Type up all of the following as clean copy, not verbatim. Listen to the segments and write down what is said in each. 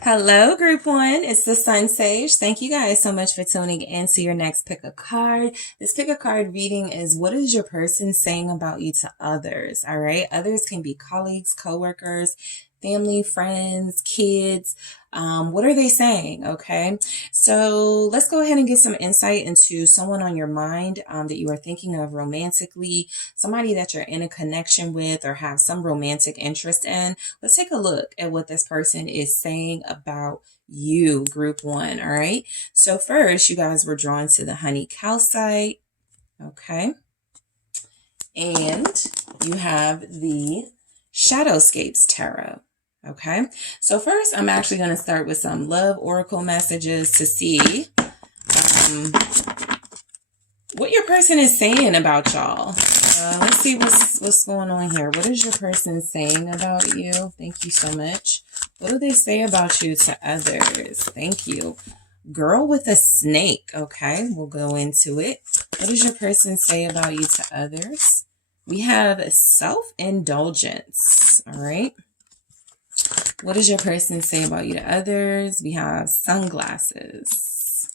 Hello, group one. It's the SunSage. Thank you guys so much for tuning in to your next pick a card. This pick a card reading is what is your person saying about you to others? All right. Others can be colleagues, coworkers, family, friends, kids. What are they saying? Okay. So let's go ahead and get some insight into someone on your mind that you are thinking of romantically, somebody that you're in a connection with or have some romantic interest in. Let's take a look at what this person is saying about you, group one. All right. So first, you guys were drawn to the honey calcite. Okay. And you have the Shadowscapes Tarot. Okay. So first, I'm actually going to start with some love oracle messages to see what your person is saying about y'all. Let's see what's going on here. What is your person saying about you? Thank you so much. What do they say about you to others? Thank you. Girl with a snake. Okay, we'll go into it. What does your person say about you to others? We have self-indulgence. All right. What does your person say about you to others? We have sunglasses.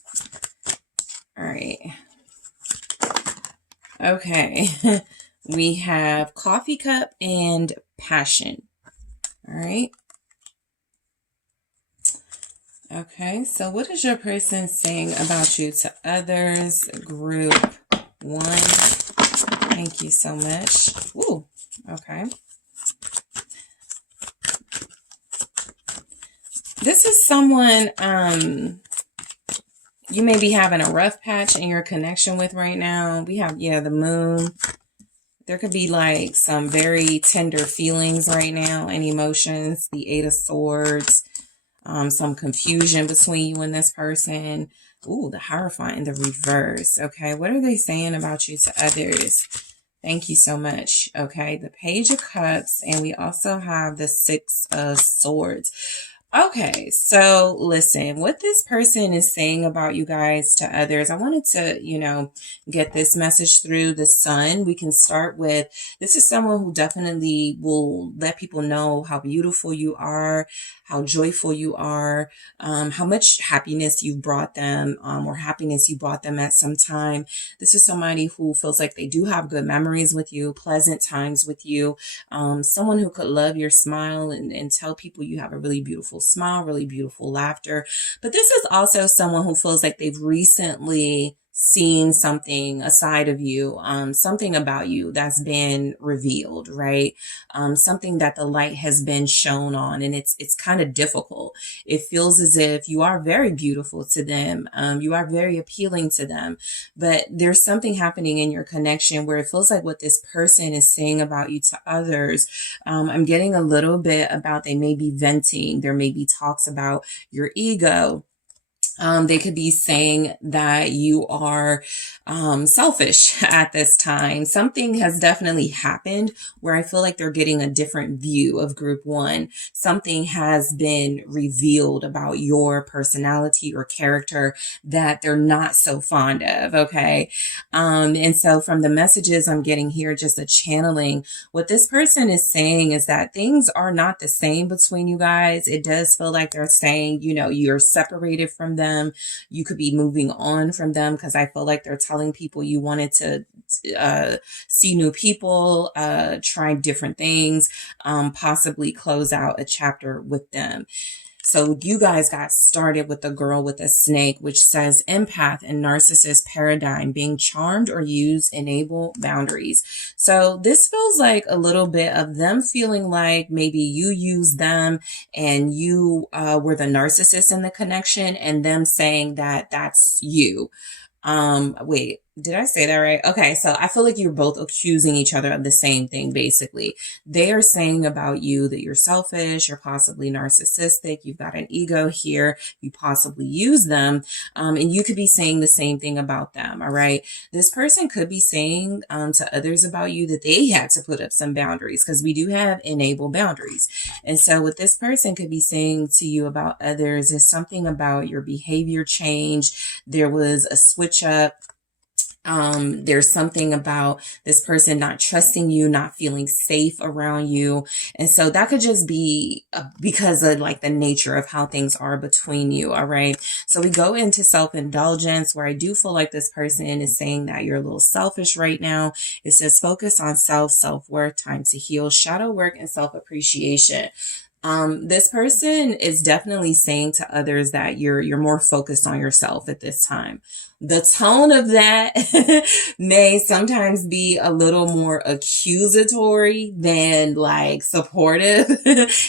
All right. Okay. We have coffee cup and passion. All right. Okay. So what is your person saying about you to others? Group one. Thank you so much. Ooh. Okay. This is someone you may be having a rough patch in your connection with right now. We have, the moon. There could be like some very tender feelings right now and emotions. The Eight of Swords, some confusion between you and this person. Ooh, the Hierophant in the reverse. Okay, what are they saying about you to others? Thank you so much. Okay, the Page of Cups, and we also have the Six of Swords. Okay, so listen, what this person is saying about you guys to others, I wanted to, get this message through the sun. We can start with, this is someone who definitely will let people know how beautiful you are, how joyful you are, how much happiness you've brought them, or happiness you brought them at some time. This is somebody who feels like they do have good memories with you, pleasant times with you, someone who could love your smile and tell people you have a really beautiful smile, really beautiful laughter. But this is also someone who feels like they've recently seen something, a side of you, something about you that's been revealed, right? Something that the light has been shown on, and it's kind of difficult. It feels as if you are very beautiful to them. You are very appealing to them, but there's something happening in your connection where it feels like what this person is saying about you to others. I'm getting a little bit about they may be venting. There may be talks about your ego. They could be saying that you are selfish at this time. Something has definitely happened where I feel like they're getting a different view of group one. Something has been revealed about your personality or character that they're not so fond of. Okay. And so from the messages I'm getting here, just a channeling, what this person is saying is that things are not the same between you guys. It does feel like they're saying, you're separated from them. You could be moving on from them because I feel like they're telling people you wanted to see new people, try different things, possibly close out a chapter with them. So you guys got started with the girl with a snake, which says empath and narcissist paradigm, being charmed or used, enable boundaries. So this feels like a little bit of them feeling like maybe you used them and you were the narcissist in the connection, and them saying that that's you. Wait, did I say that right? Okay, so I feel like you're both accusing each other of the same thing, basically. They are saying about you that you're selfish, you're possibly narcissistic, you've got an ego here, you possibly use them, and you could be saying the same thing about them, all right? This person could be saying to others about you that they had to put up some boundaries, because we do have enable boundaries. And so what this person could be saying to you about others is something about your behavior change. There was a switch up There's something about this person not trusting you, not feeling safe around you. And so that could just be because of like the nature of how things are between you. All right. So we go into self-indulgence, where I do feel like this person is saying that you're a little selfish right now. It says focus on self-worth, time to heal, shadow work, and self-appreciation. This person is definitely saying to others that you're more focused on yourself at this time. The tone of that may sometimes be a little more accusatory than like supportive.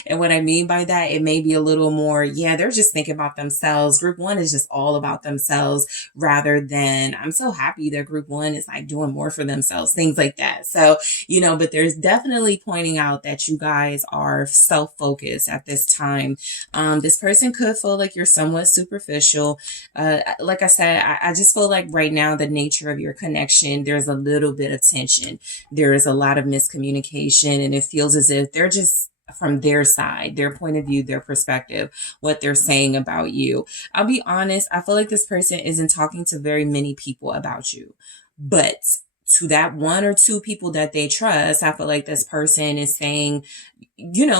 And what I mean by that, it may be a little more, yeah, they're just thinking about themselves. Group one is just all about themselves, rather than, I'm so happy that group one is like doing more for themselves, things like that. So, but there's definitely pointing out that you guys are self-focused at this time. This person could feel like you're somewhat superficial. Like I said, I just feel like right now, the nature of your connection, there's a little bit of tension. There is a lot of miscommunication, and it feels as if they're just, from their side, their point of view, their perspective, what they're saying about you. I'll be honest, I feel like this person isn't talking to very many people about you, but to that one or two people that they trust, I feel like this person is saying,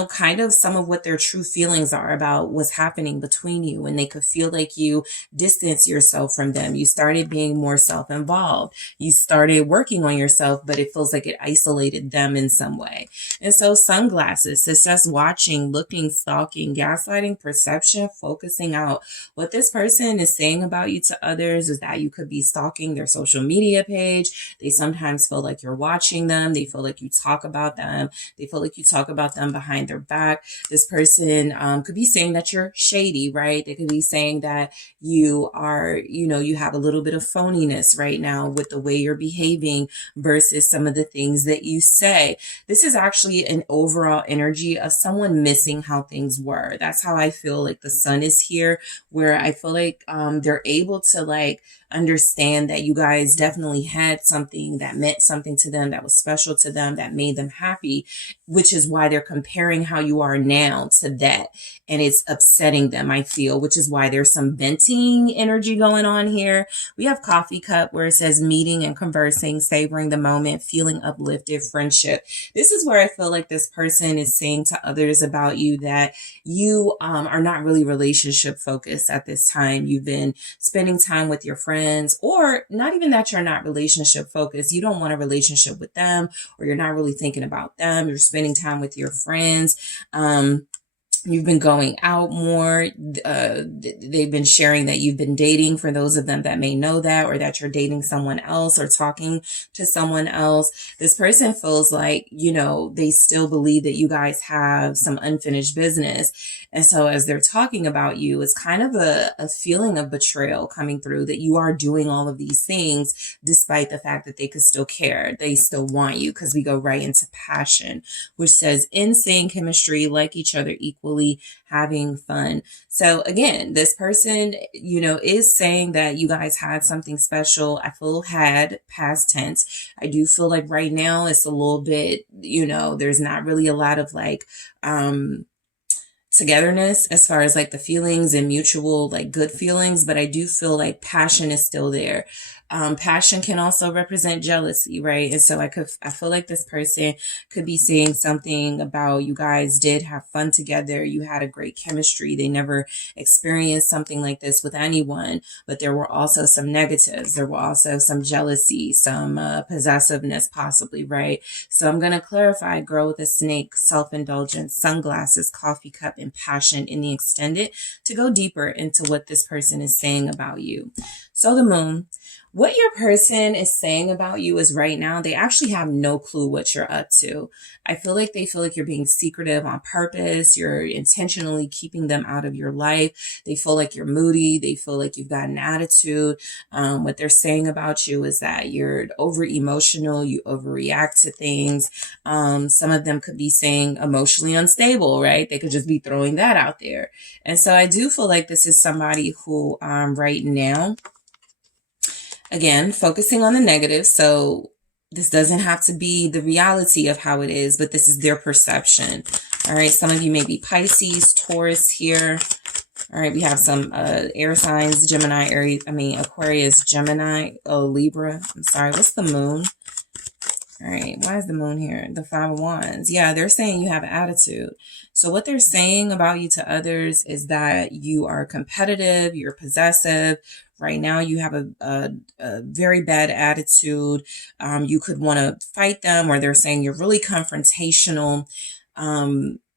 kind of some of what their true feelings are about what's happening between you. And they could feel like you distance yourself from them. You started being more self-involved. You started working on yourself, but it feels like it isolated them in some way. And so sunglasses, it's just watching, looking, stalking, gaslighting, perception, focusing out. What this person is saying about you to others is that you could be stalking their social media page. They sometimes feel like you're watching them. They feel like you talk about them. They feel like you talk about them behind their back. This person could be saying that you're shady, right? They could be saying that you are, you have a little bit of phoniness right now with the way you're behaving versus some of the things that you say. This is actually an overall energy of someone missing how things were. That's how I feel like the sun is here, where I feel like they're able to like understand that you guys definitely had something that meant something to them, that was special to them, that made them happy, which is why they're comparing how you are now to that. And it's upsetting them, I feel, which is why there's some venting energy going on here. We have coffee cup, where it says meeting and conversing, savoring the moment, feeling uplifted, friendship. This is where I feel like this person is saying to others about you that you are not really relationship focused at this time. You've been spending time with your friends, or not even that you're not relationship focused. You don't want a relationship with them, or you're not really thinking about them. You're spending time with your friends. You've been going out more. They've been sharing that you've been dating, for those of them that may know that, or that you're dating someone else or talking to someone else. This person feels like, they still believe that you guys have some unfinished business. And so as they're talking about you, it's kind of a feeling of betrayal coming through, that you are doing all of these things despite the fact that they could still care. They still want you, because we go right into passion, which says insane chemistry, like each other equally, having fun. So again, this person, is saying that you guys had something special. I feel had past tense. I do feel like right now it's a little bit, there's not really a lot of like, togetherness as far as like the feelings and mutual like good feelings, but I do feel like passion is still there. Passion can also represent jealousy, right? And so I feel like this person could be saying something about you guys did have fun together. You had a great chemistry. They never experienced something like this with anyone, but there were also some negatives. There were also some jealousy, some possessiveness possibly, right? So I'm going to clarify girl with a snake, self-indulgence, sunglasses, coffee cup, and passion in the extended to go deeper into what this person is saying about you. So the moon. What your person is saying about you is right now, they actually have no clue what you're up to. I feel like they feel like you're being secretive on purpose. You're intentionally keeping them out of your life. They feel like you're moody. They feel like you've got an attitude. What they're saying about you is that you're over emotional. You overreact to things. Some of them could be saying emotionally unstable, right? They could just be throwing that out there. And so I do feel like this is somebody who right now, again, focusing on the negative. So this doesn't have to be the reality of how it is, but this is their perception. All right. Some of you may be Pisces, Taurus here. All right, we have some air signs, Gemini, Aries, Aquarius, Gemini, Libra. I'm sorry, what's the moon? All right, why is the moon here? The Five of Wands. Yeah, they're saying you have attitude. So what they're saying about you to others is that you are competitive, you're possessive. Right now, you have a very bad attitude. You could want to fight them, or they're saying you're really confrontational.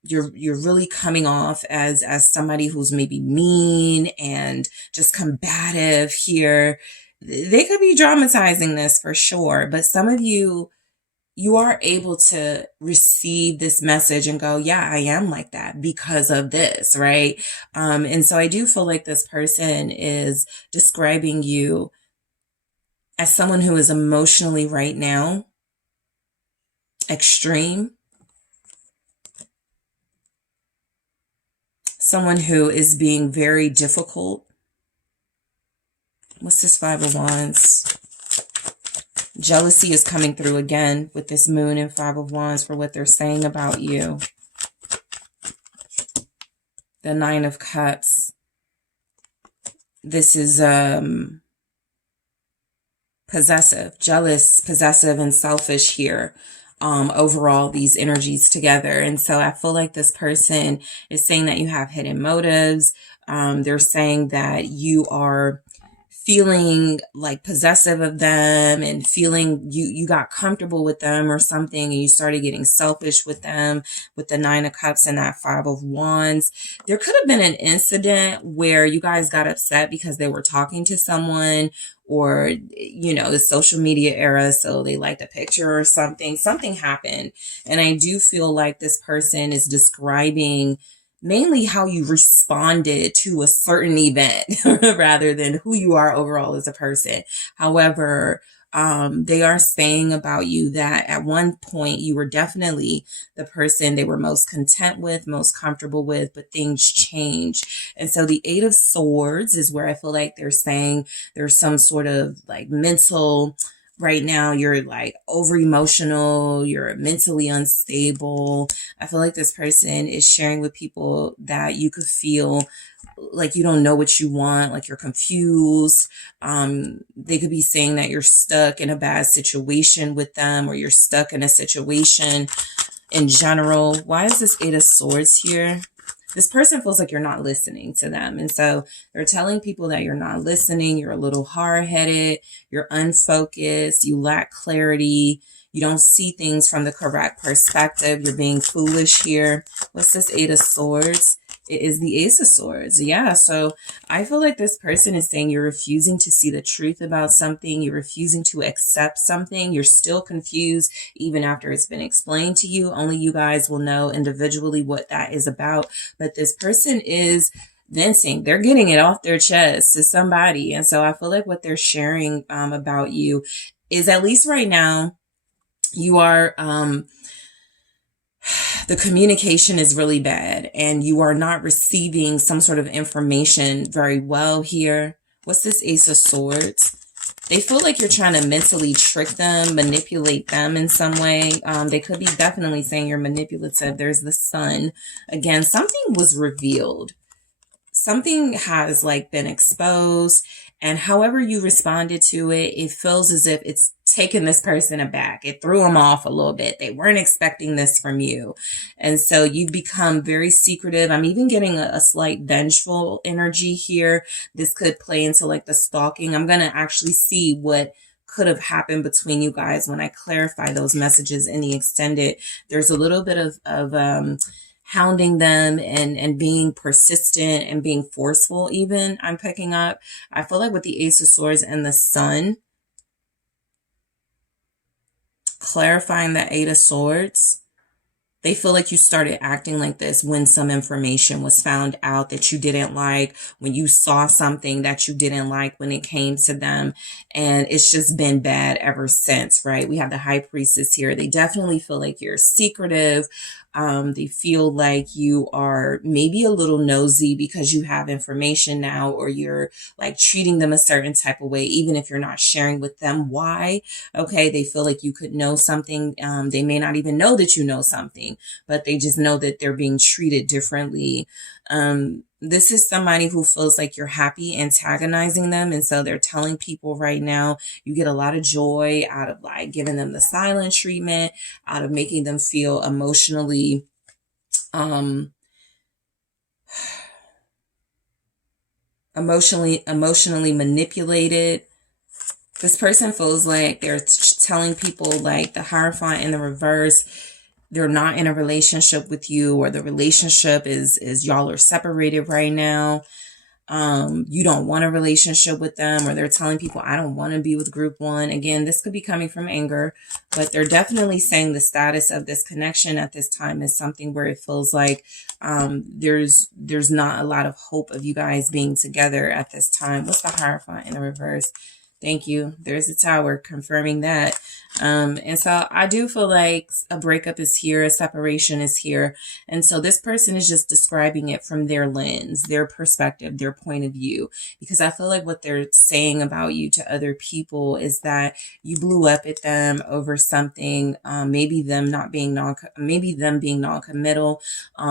You're really coming off as somebody who's maybe mean and just combative here. They could be dramatizing this for sure, but some of you are able to receive this message and go, yeah, I am like that because of this, right? And so I do feel like this person is describing you as someone who is emotionally right now extreme, someone who is being very difficult. What's this Five of Wands? Jealousy is coming through again with this moon and Five of Wands for what they're saying about you. The Nine of Cups. This is possessive, jealous, possessive, and selfish here. Overall, these energies together. And so I feel like this person is saying that you have hidden motives. They're saying that you are feeling like possessive of them and feeling you got comfortable with them or something, and you started getting selfish with them with the Nine of Cups and that Five of Wands. There could have been an incident where you guys got upset because they were talking to someone, or, the social media era, so they liked a picture or something. Something happened. And I do feel like this person is describing mainly how you responded to a certain event rather than who you are overall as a person. However, they are saying about you that at one point you were definitely the person they were most content with, most comfortable with, but things change. And so the Eight of Swords is where I feel like they're saying there's some sort of like mental, right now you're like over emotional, you're mentally unstable. I feel like this person is sharing with people that you could feel like you don't know what you want, like you're confused. They could be saying that you're stuck in a bad situation with them, or you're stuck in a situation in general. Why is this Eight of Swords here? This person feels like you're not listening to them. And so they're telling people that you're not listening. You're a little hard-headed. You're unfocused. You lack clarity. You don't see things from the correct perspective. You're being foolish here. What's this Eight of Swords? It is the Ace of Swords. Yeah, so I feel like this person is saying you're refusing to see the truth about something. You're refusing to accept something. You're still confused even after it's been explained to you. Only you guys will know individually what that is about. But this person is venting. They're getting it off their chest to somebody. And so I feel like what they're sharing about you is, at least right now, you are... the communication is really bad and you are not receiving some sort of information very well here. What's this Ace of Swords? They feel like you're trying to mentally trick them, manipulate them in some way. They could be definitely saying you're manipulative. There's the Sun. Again, something was revealed. Something has like been exposed, and however you responded to it, it feels as if it's taken this person aback. It threw them off a little bit. They weren't expecting this from you. And so you've become very secretive. I'm even getting a slight vengeful energy here. This could play into like the stalking. I'm going to actually see what could have happened between you guys when I clarify those messages in the extended. There's a little bit of hounding them and being persistent and being forceful even, I'm picking up. I feel like with the Ace of Swords and the Sun, clarifying the Eight of Swords, they feel like you started acting like this when some information was found out that you didn't like, when you saw something that you didn't like when it came to them. And it's just been bad ever since, right? We have the High Priestess here. They definitely feel like you're secretive. They feel like you are maybe a little nosy because you have information now, or you're like treating them a certain type of way, even if you're not sharing with them why. Okay, they feel like you could know something. They may not even know that you know something, but they just know that they're being treated differently. This is somebody who feels like you're happy antagonizing them. And so they're telling people right now, you get a lot of joy out of like giving them the silent treatment, out of making them feel emotionally, emotionally manipulated. This person feels like they're telling people like the Hierophant in the reverse, they're not in a relationship with you, or the relationship is y'all are separated right now. You don't want a relationship with them, or they're telling people, I don't want to be with group one. Again, this could be coming from anger, but they're definitely saying the status of this connection at this time is something where it feels like there's not a lot of hope of you guys being together at this time. What's the Hierophant in the reverse? Thank you. There's the Tower confirming that. And so I do feel like a breakup is here, a separation is here. And so this person is just describing it from their lens, their perspective, their point of view. Because I feel like what they're saying about you to other people is that you blew up at them over something, maybe them being non-committal,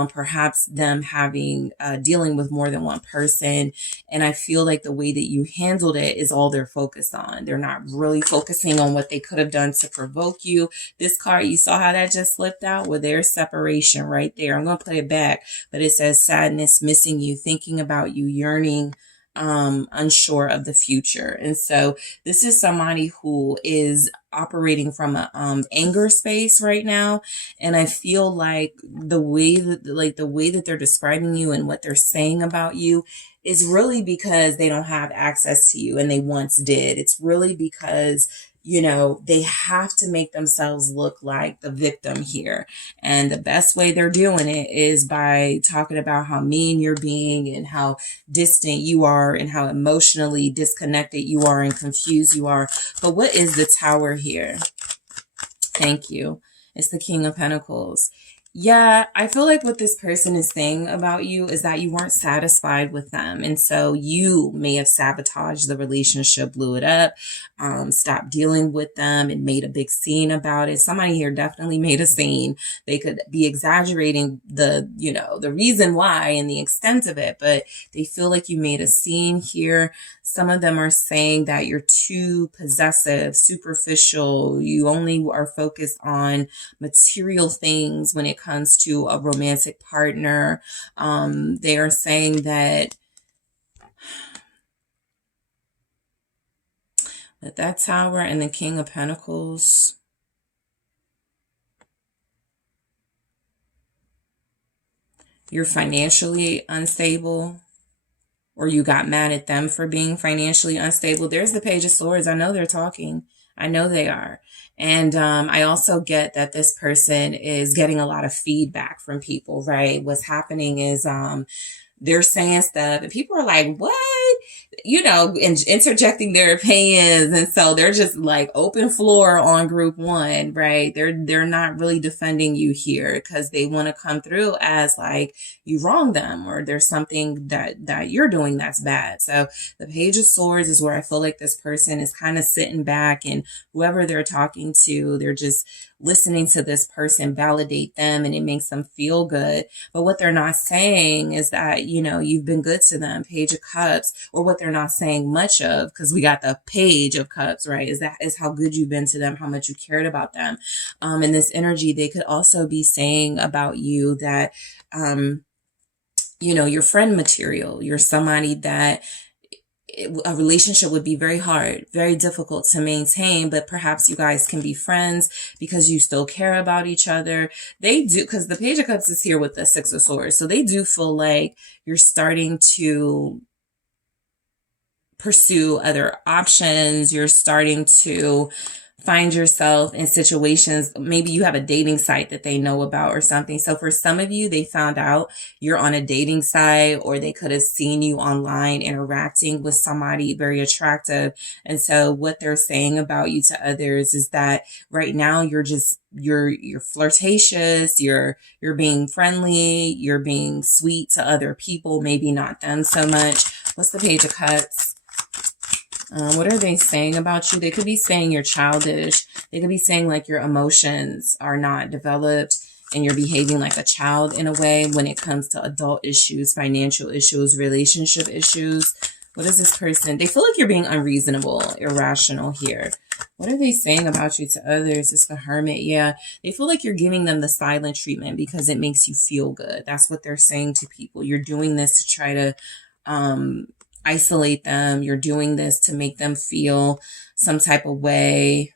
perhaps them having dealing with more than one person. And I feel like the way that you handled it is all they're focused on. They're not really focusing on what they could have done to provoke you. This card, you saw how that just slipped out? Well, there's separation right there. I'm going to play it back, but it says sadness, missing you, thinking about you, yearning, unsure of the future. And so this is somebody who is operating from a anger space right now. And I feel like the way that they're describing you and what they're saying about you is really because they don't have access to you and they once did. It's really because, you know, they have to make themselves look like the victim here. And the best way they're doing it is by talking about how mean you're being and how distant you are and how emotionally disconnected you are and confused you are. But what is the Tower here? Thank you. It's the King of Pentacles. Yeah, I feel like what this person is saying about you is that you weren't satisfied with them. And so you may have sabotaged the relationship, blew it up, stopped dealing with them and made a big scene about it. Somebody here definitely made a scene. They could be exaggerating the reason why and the extent of it, but they feel like you made a scene here. Some of them are saying that you're too possessive, superficial. You only are focused on material things when it comes to a romantic partner. They are saying that with that Tower and the King of Pentacles, you're financially unstable, or you got mad at them for being financially unstable. There's the Page of Swords. I know they're talking. I know they are. And I also get that this person is getting a lot of feedback from people, right? What's happening is they're saying stuff and people are like, what? You know, interjecting their opinions. And so they're just like open floor on group one, right? They're not really defending you here because they want to come through as like you wronged them or there's something that you're doing that's bad. So the Page of Swords is where I feel like this person is kind of sitting back, and whoever they're talking to, they're just listening to this person validate them and it makes them feel good. But what they're not saying is that, you know, you've been good to them. Page of Cups, or what they're not saying much of, because we got the Page of Cups, right? Is how good you've been to them, how much you cared about them. In this energy, they could also be saying about you that, you know, you're friend material. You're somebody that a relationship would be very hard, very difficult to maintain, but perhaps you guys can be friends because you still care about each other. They do, because the Page of Cups is here with the Six of Swords. So they do feel like you're starting to pursue other options. You're starting to find yourself in situations. Maybe you have a dating site that they know about or something. So for some of you, they found out you're on a dating site, or they could have seen you online interacting with somebody very attractive. And so what they're saying about you to others is that right now you're flirtatious, you're being friendly, you're being sweet to other people, maybe not them so much. What's the Page of Cups? What are they saying about you? They could be saying you're childish. They could be saying like your emotions are not developed and you're behaving like a child in a way when it comes to adult issues, financial issues, relationship issues. What is this person? They feel like you're being unreasonable, irrational here. What are they saying about you to others? It's the Hermit. Yeah, they feel like you're giving them the silent treatment because it makes you feel good. That's what they're saying to people. You're doing this to try to isolate them. You're doing this to make them feel some type of way.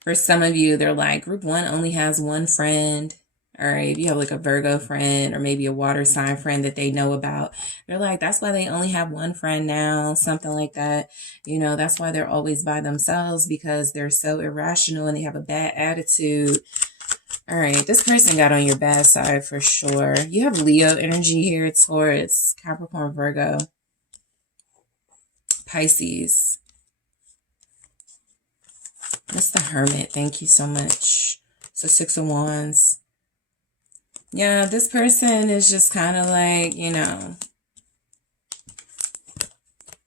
For some of you, they're like, group one only has one friend. All right, if you have like a Virgo friend or maybe a water sign friend that they know about, they're like, that's why they only have one friend now, something like that. You know, that's why they're always by themselves, because they're so irrational and they have a bad attitude. All right, this person got on your bad side for sure. You have Leo energy here, Taurus, Capricorn, Virgo, Pisces. That's the Hermit. Thank you so much. So 6 of Wands. Yeah, this person is just kind of like, you know,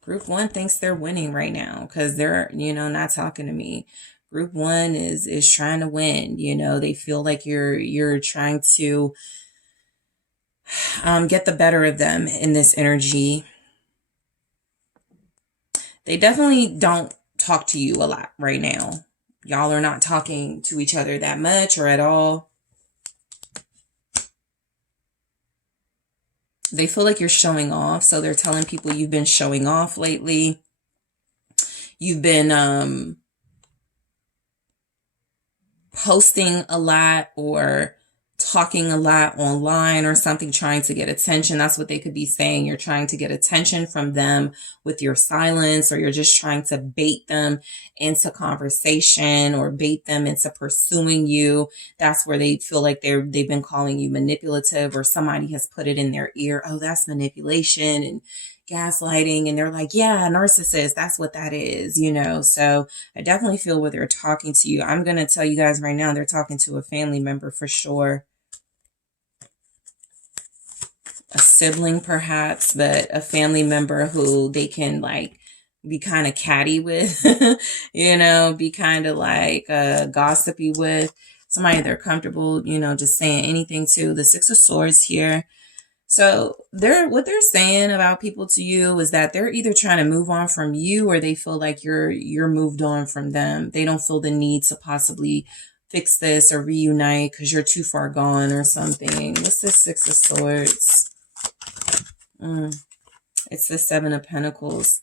group one thinks they're winning right now because they're, you know, not talking to me. Group one is trying to win. You know, they feel like you're trying to get the better of them in this energy. They definitely don't talk to you a lot right now. Y'all are not talking to each other that much or at all. They feel like you're showing off. So they're telling people you've been showing off lately. You've been posting a lot or talking a lot online or something, trying to get attention. That's what they could be saying. You're trying to get attention from them with your silence, or you're just trying to bait them into conversation or bait them into pursuing you. That's where they feel like they've been calling you manipulative, or somebody has put it in their ear. Oh, that's manipulation and gaslighting. And they're like, yeah, narcissist, that's what that is, you know. So I definitely feel where they're talking to you. I'm going to tell you guys right now, they're talking to a family member for sure. A sibling perhaps, but a family member who they can like be kind of catty with, you know, be kind of like gossipy with, somebody they're comfortable, you know, just saying anything to. The 6 of Swords here. So what they're saying about people to you is that they're either trying to move on from you, or they feel like you're moved on from them. They don't feel the need to possibly fix this or reunite because you're too far gone or something. What's this 6 of Swords? It's the 7 of Pentacles.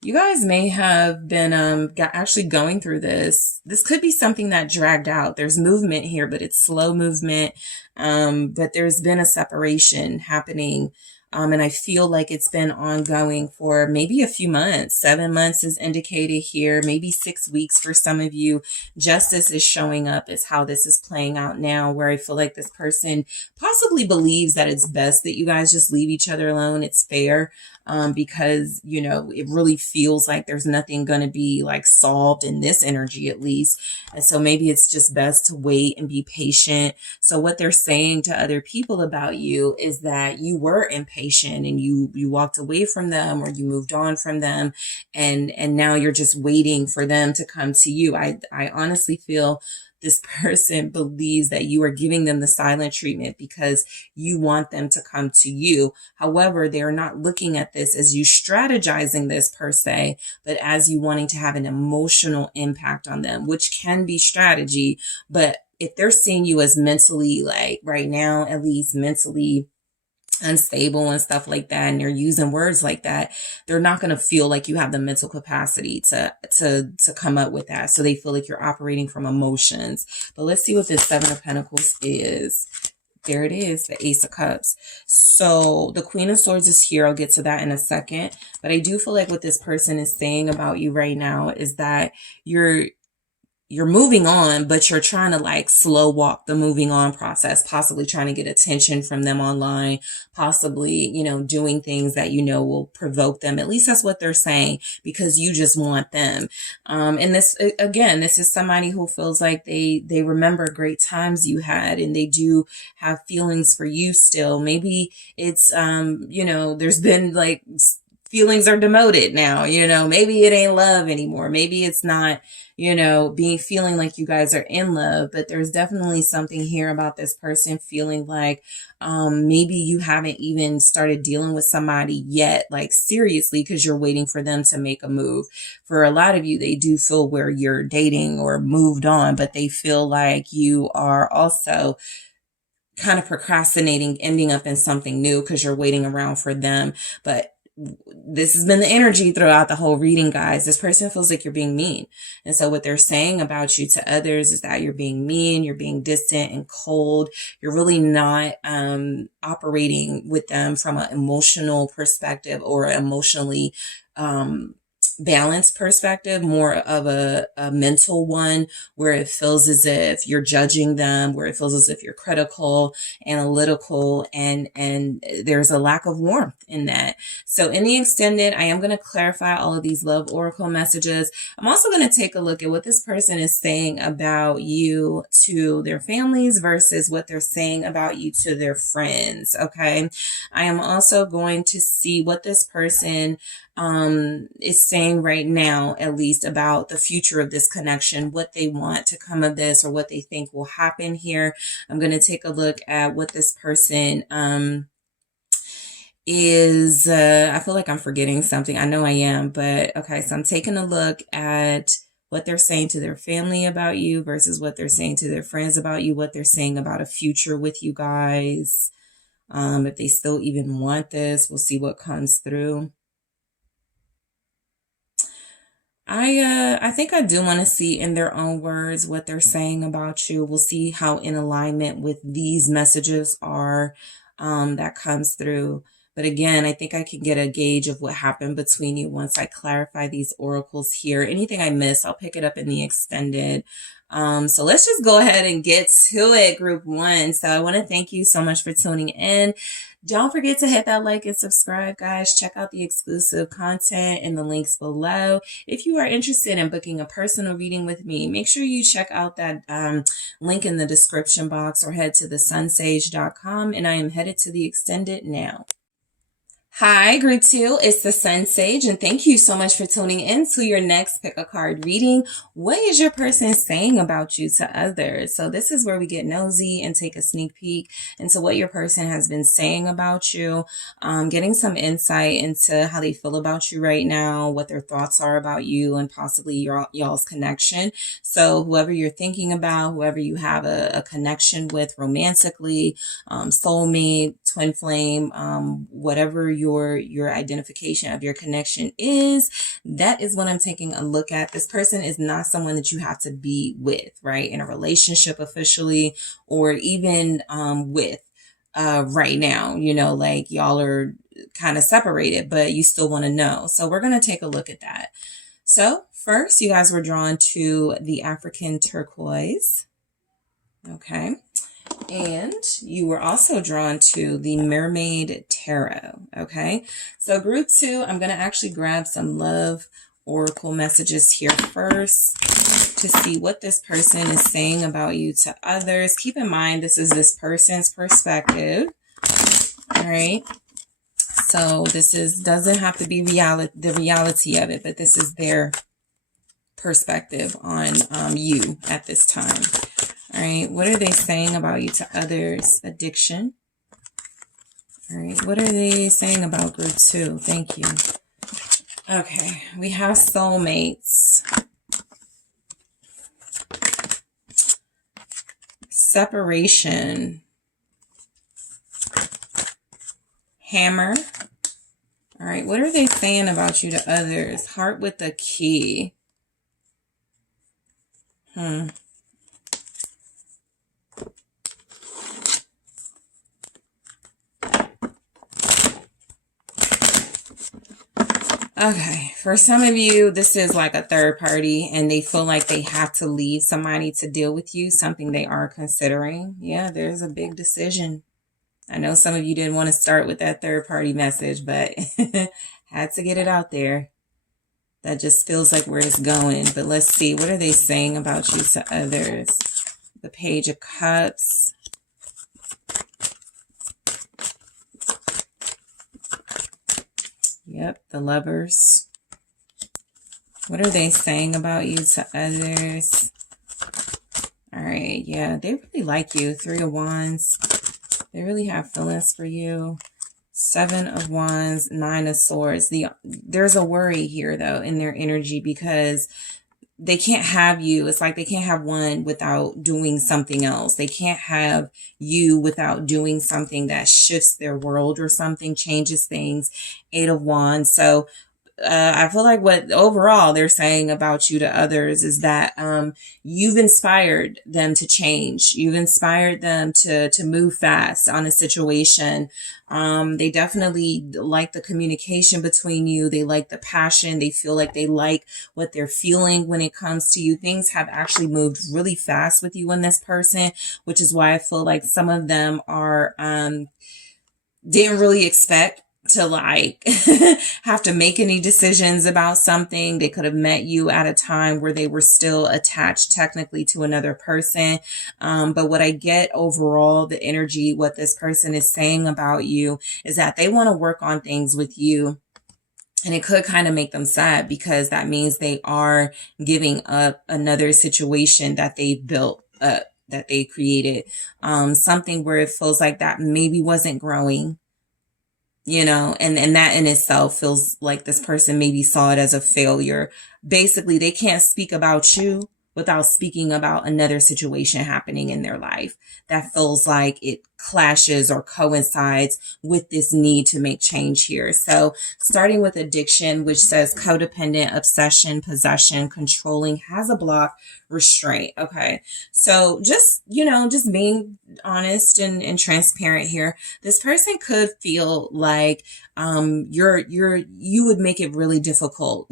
You guys may have been actually going through this. This could be something that dragged out. There's movement here, but it's slow movement. But there's been a separation happening. And I feel like it's been ongoing for maybe a few months. 7 months is indicated here, maybe 6 weeks for some of you. Justice is showing up is how this is playing out now, where I feel like this person possibly believes that it's best that you guys just leave each other alone. It's fair. Because, you know, it really feels like there's nothing going to be like solved in this energy, at least. And so maybe it's just best to wait and be patient. So what they're saying to other people about you is that you were impatient and you walked away from them, or you moved on from them. And now you're just waiting for them to come to you. I honestly feel this person believes that you are giving them the silent treatment because you want them to come to you. However, they're not looking at this as you strategizing this per se, but as you wanting to have an emotional impact on them, which can be strategy. But if they're seeing you as mentally, like right now, at least mentally unstable and stuff like that, and you're using words like that, they're not going to feel like you have the mental capacity to come up with that. So they feel like you're operating from emotions. But let's see what this 7 of Pentacles is. There it is, the Ace of Cups. So the Queen of Swords is here. I'll get to that in a second. But I do feel like what this person is saying about you right now is that you're moving on, but you're trying to like slow walk the moving on process, possibly trying to get attention from them online, possibly, you know, doing things that, you know, will provoke them. At least that's what they're saying, because you just want them. And this, again, this is somebody who feels like they remember great times you had, and they do have feelings for you still. Maybe it's, you know, there's been like feelings are demoted now, maybe it ain't love anymore. Maybe it's not, feeling like you guys are in love, but there's definitely something here about this person feeling like, maybe you haven't even started dealing with somebody yet, like seriously, because you're waiting for them to make a move. For a lot of you, they do feel where you're dating or moved on, but they feel like you are also kind of procrastinating, ending up in something new because you're waiting around for them. But this has been the energy throughout the whole reading, guys. This person feels like you're being mean. And so what they're saying about you to others is that you're being mean, you're being distant and cold. You're really not operating with them from an emotional perspective or emotionally balanced perspective, more of a mental one, where it feels as if you're judging them, where it feels as if you're critical, analytical, and there's a lack of warmth in that. So in the extended, I am going to clarify all of these love oracle messages. I'm also going to take a look at what this person is saying about you to their families versus what they're saying about you to their friends. Okay. I am also going to see what this person is saying right now, at least about the future of this connection, what they want to come of this or what they think will happen here. I'm going to take a look at what this person is, I feel like I'm forgetting something. I know I am, but okay. So I'm taking a look at what they're saying to their family about you versus what they're saying to their friends about you, what they're saying about a future with you guys. If they still even want this, we'll see what comes through. I think I do want to see in their own words what they're saying about you. We'll see how in alignment with these messages are, that comes through. But again, I think I can get a gauge of what happened between you once I clarify these oracles here. Anything I miss, I'll pick it up in the extended. So let's just go ahead and get to it, group one. So I want to thank you so much for tuning in. Don't forget to hit that like and subscribe, guys. Check out the exclusive content in the links below. If you are interested in booking a personal reading with me, make sure you check out that link in the description box or head to TheSunSage.com. And I am headed to the extended now. Hi, group 2, it's the SunSage, and thank you so much for tuning in to your next pick a card reading. What is your person saying about you to others? So this is where we get nosy and take a sneak peek into what your person has been saying about you, getting some insight into how they feel about you right now, what their thoughts are about you, and possibly y'all's connection. So whoever you're thinking about, whoever you have a connection with romantically, soulmate, twin flame, whatever your identification of your connection is, that is what I'm taking a look at. This person is not someone that you have to be with, right? In a relationship officially, or even with right now, like y'all are kind of separated, but you still want to know. So we're going to take a look at that. So first, you guys were drawn to the African turquoise. Okay. And you were also drawn to the Mermaid Tarot. Okay. So group 2, I'm going to actually grab some love oracle messages here first to see what this person is saying about you to others. Keep in mind, this is this person's perspective. All right. So this doesn't have to be the reality of it, but this is their perspective on you at this time. All right, what are they saying about you to others? Addiction. All right, what are they saying about group 2? Thank you. Okay, we have soulmates. Separation. Hammer. All right, what are they saying about you to others? Heart with a key. Okay, for some of you, this is like a third party and they feel like they have to leave somebody to deal with you, something they are considering. Yeah, there's a big decision. I know some of you didn't want to start with that third party message, but had to get it out there. That just feels like where it's going. But let's see, what are they saying about you to others? The Page of Cups. Yep, the Lovers. What are they saying about you to others? All right, yeah, they really like you. 3 of Wands. They really have feelings for you. 7 of Wands, 9 of Swords. There's a worry here, though, in their energy because they can't have you. It's like they can't have one without doing something else. They can't have you without doing something that shifts their world or something, changes things. 8 of Wands. So I feel like what overall they're saying about you to others is that you've inspired them to change. You've inspired them to move fast on a situation. They definitely like the communication between you. They like the passion. They feel like they like what they're feeling when it comes to you. Things have actually moved really fast with you and this person, which is why I feel like some of them are didn't really expect to like have to make any decisions about something. They could have met you at a time where they were still attached technically to another person. But what I get overall, the energy, what this person is saying about you is that they want to work on things with you. And it could kind of make them sad because that means they are giving up another situation that they've built up, that they created. Something where it feels like that maybe wasn't growing. And that in itself feels like this person maybe saw it as a failure. Basically, they can't speak about you without speaking about another situation happening in their life that feels like it clashes or coincides with this need to make change here. So starting with addiction, which says codependent, obsession, possession, controlling, has a block, restraint. Okay. So just being honest and transparent here, this person could feel like you would make it really difficult.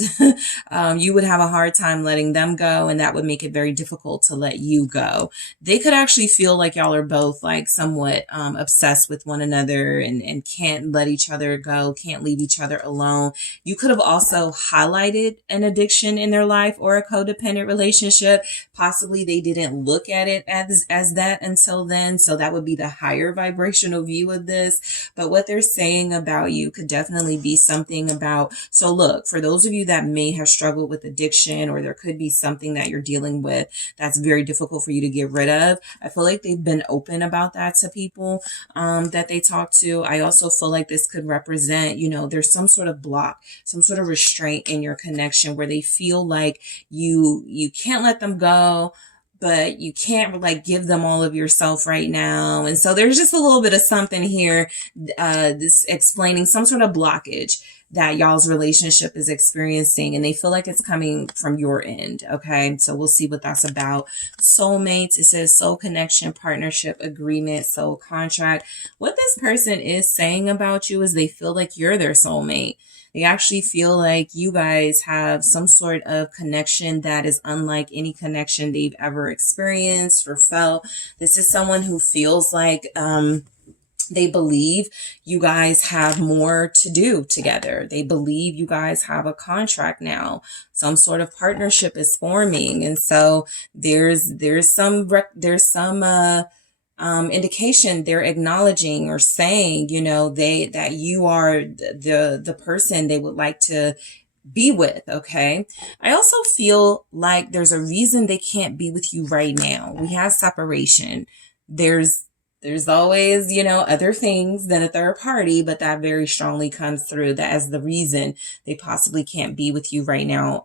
You would have a hard time letting them go, and that would make it very difficult to let you go. They could actually feel like y'all are both like somewhat obsessed with one another and can't let each other go, can't leave each other alone. You could have also highlighted an addiction in their life or a codependent relationship. Possibly they didn't look at it as that until then. So that would be the higher vibrational view of this. But what they're saying about you could definitely be something about, so look, for those of you that may have struggled with addiction, or there could be something that you're dealing with that's very difficult for you to get rid of, I feel like they've been open about that to people that they talk to. I also feel like this could represent, there's some sort of block, some sort of restraint in your connection where they feel like you can't let them go, but you can't like give them all of yourself right now. And so there's just a little bit of something here, this explaining some sort of blockage that y'all's relationship is experiencing, and they feel like it's coming from your end. Okay. So we'll see what that's about. Soulmates, it says soul connection, partnership, agreement, soul contract. What this person is saying about you is they feel like you're their soulmate. They actually feel like you guys have some sort of connection that is unlike any connection they've ever experienced or felt. This is someone who feels like they believe you guys have more to do together. They believe you guys have a contract now. Some sort of partnership is forming. And so there's some indication they're acknowledging or saying, that you are the person they would like to be with. Okay. I also feel like there's a reason they can't be with you right now. We have separation. There's always, other things than a third party, but that very strongly comes through that as the reason they possibly can't be with you right now,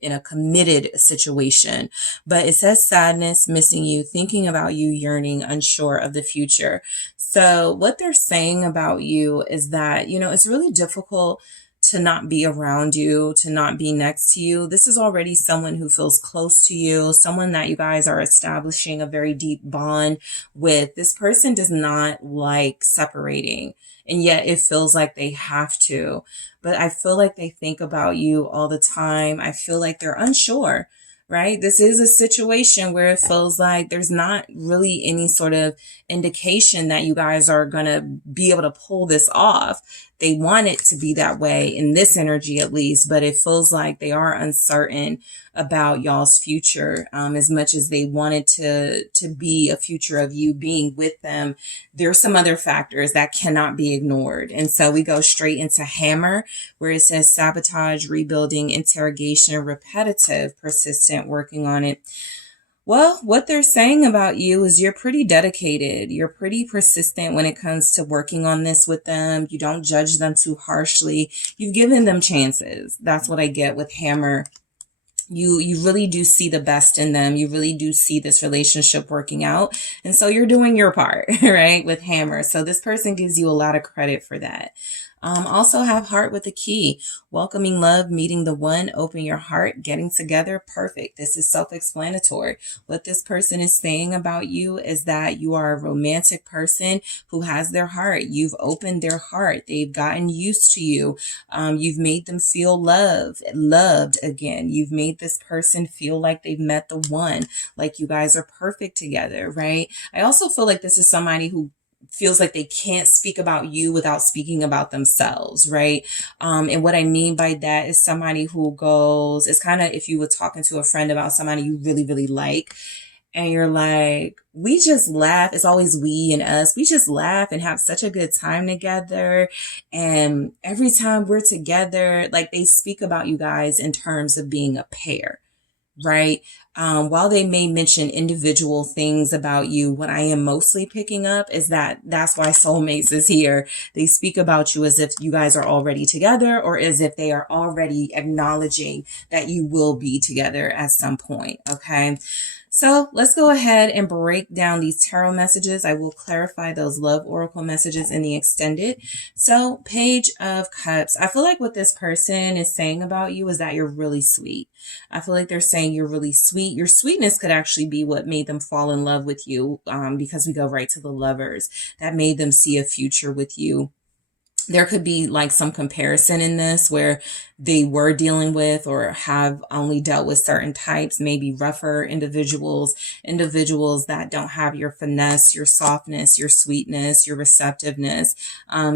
in a committed situation. But it says sadness, missing you, thinking about you, yearning, unsure of the future. So what they're saying about you is that, it's really difficult to not be around you, to not be next to you. This is already someone who feels close to you, someone that you guys are establishing a very deep bond with. This person does not like separating, and yet it feels like they have to. But I feel like they think about you all the time. I feel like they're unsure right? This is a situation where it feels like there's not really any sort of indication that you guys are going to be able to pull this off. They want it to be that way in this energy, at least, but it feels like they are uncertain about y'all's future. As much as they wanted to be a future of you being with them, there's some other factors that cannot be ignored. And so we go straight into Hammer, where it says sabotage, rebuilding, interrogation, repetitive, persistent, working on it. Well, what they're saying about you is you're pretty dedicated. You're pretty persistent when it comes to working on this with them. You don't judge them too harshly. You've given them chances. That's what I get with Hammer. You really do see the best in them. You really do see this relationship working out. And so you're doing your part, right, with Hammer. So this person gives you a lot of credit for that. Also have Heart with the Key. Welcoming love, meeting the one, open your heart, getting together. Perfect. This is self-explanatory. What this person is saying about you is that you are a romantic person who has their heart. You've opened their heart. They've gotten used to you. You've made them feel loved again. You've made this person feel like they've met the one, like you guys are perfect together, right? I also feel like this is somebody who feels like they can't speak about you without speaking about themselves, right? And what I mean by that is somebody who goes, it's kind of if you were talking to a friend about somebody you really, really like, and you're like, we just laugh. It's always we and us. We just laugh and have such a good time together. And every time we're together, like they speak about you guys in terms of being a pair, right? While they may mention individual things about you, what I am mostly picking up is that that's why soulmates is here. They speak about you as if you guys are already together, or as if they are already acknowledging that you will be together at some point. Okay. So let's go ahead and break down these tarot messages. I will clarify those love oracle messages in the extended. So Page of Cups. I feel like what this person is saying about you is that you're really sweet. I feel like they're saying you're really sweet. Your sweetness could actually be what made them fall in love with you, because we go right to the Lovers. That made them see a future with you. There could be like some comparison in this where they were dealing with or have only dealt with certain types, maybe rougher individuals that don't have your finesse, your softness, your sweetness, your receptiveness.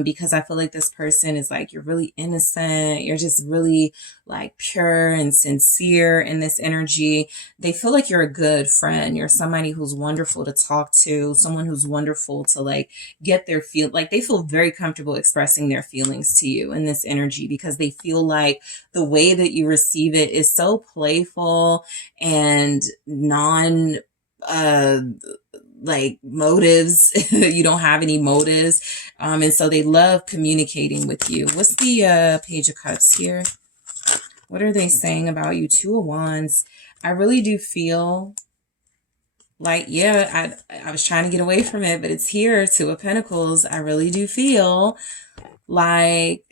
Because I feel like this person is like, you're really innocent. You're just really like pure and sincere in this energy. They feel like you're a good friend. You're somebody who's wonderful to talk to, someone who's wonderful to like get their feel, like they feel very comfortable expressing their feelings to you in this energy, because they feel like the way that you receive it is so playful and non like motives. You don't have any motives. And so they love communicating with you. What's the Page of Cups here? What are they saying about you? Two of Wands. I really do feel like, yeah, I was trying to get away from it, but it's here. Two of Pentacles. I really do feel like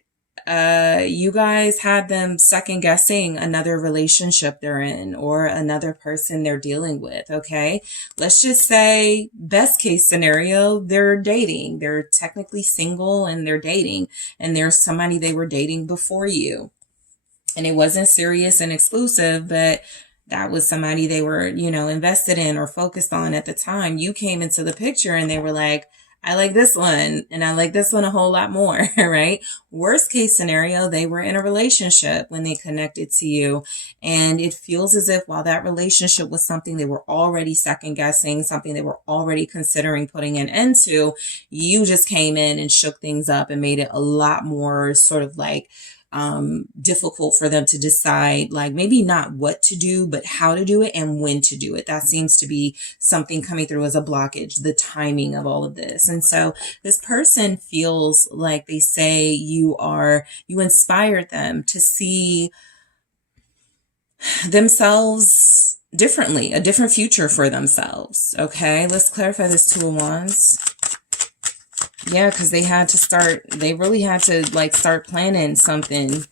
you guys had them second guessing another relationship they're in or another person they're dealing with. Okay. Let's just say best case scenario, they're dating. They're technically single and they're dating, and there's somebody they were dating before you, and it wasn't serious and exclusive, but that was somebody they were, invested in or focused on at the time. You came into the picture and they were like, I like this one and I like this one a whole lot more, right? Worst case scenario, they were in a relationship when they connected to you. And it feels as if while that relationship was something they were already second guessing, something they were already considering putting an end to, you just came in and shook things up and made it a lot more sort of like difficult for them to decide, like maybe not what to do, but how to do it and when to do it. That seems to be something coming through as a blockage, the timing of all of this. And so this person feels like they say you inspired them to see themselves differently, a different future for themselves. Okay, let's clarify this Two of Wands. Yeah, because they really had to like start planning something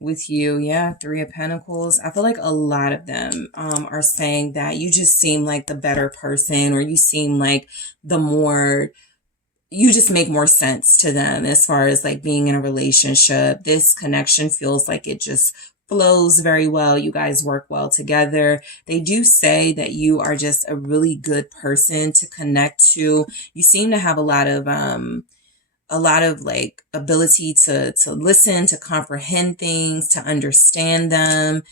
with you. Yeah, Three of Pentacles. I feel like a lot of them are saying that you just seem like the better person, or you seem like you just make more sense to them as far as like being in a relationship. This connection feels like it just flows very well. You guys work well together. They do say that you are just a really good person to connect to. You seem to have a lot of like ability to listen, to comprehend things, to understand them.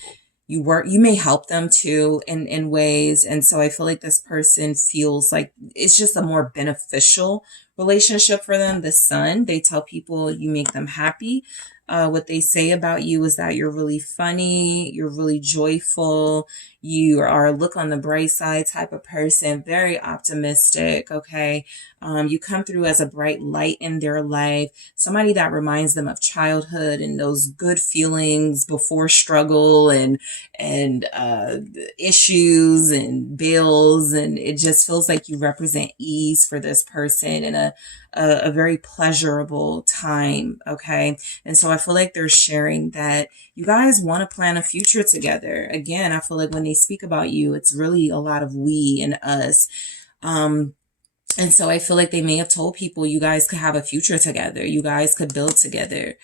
You may help them too in ways. And so I feel like this person feels like it's just a more beneficial relationship for them. The sun, they tell people you make them happy. What they say about you is that you're really funny, you're really joyful, you are a look on the bright side type of person, very optimistic, okay? You come through as a bright light in their life, somebody that reminds them of childhood and those good feelings before struggle and issues and bills, and it just feels like you represent ease for this person in a very pleasurable time, okay? And so I feel like they're sharing that you guys want to plan a future together. Again, I feel like when they speak about you, it's really a lot of we and us. And so I feel like they may have told people you guys could have a future together. You guys could build together.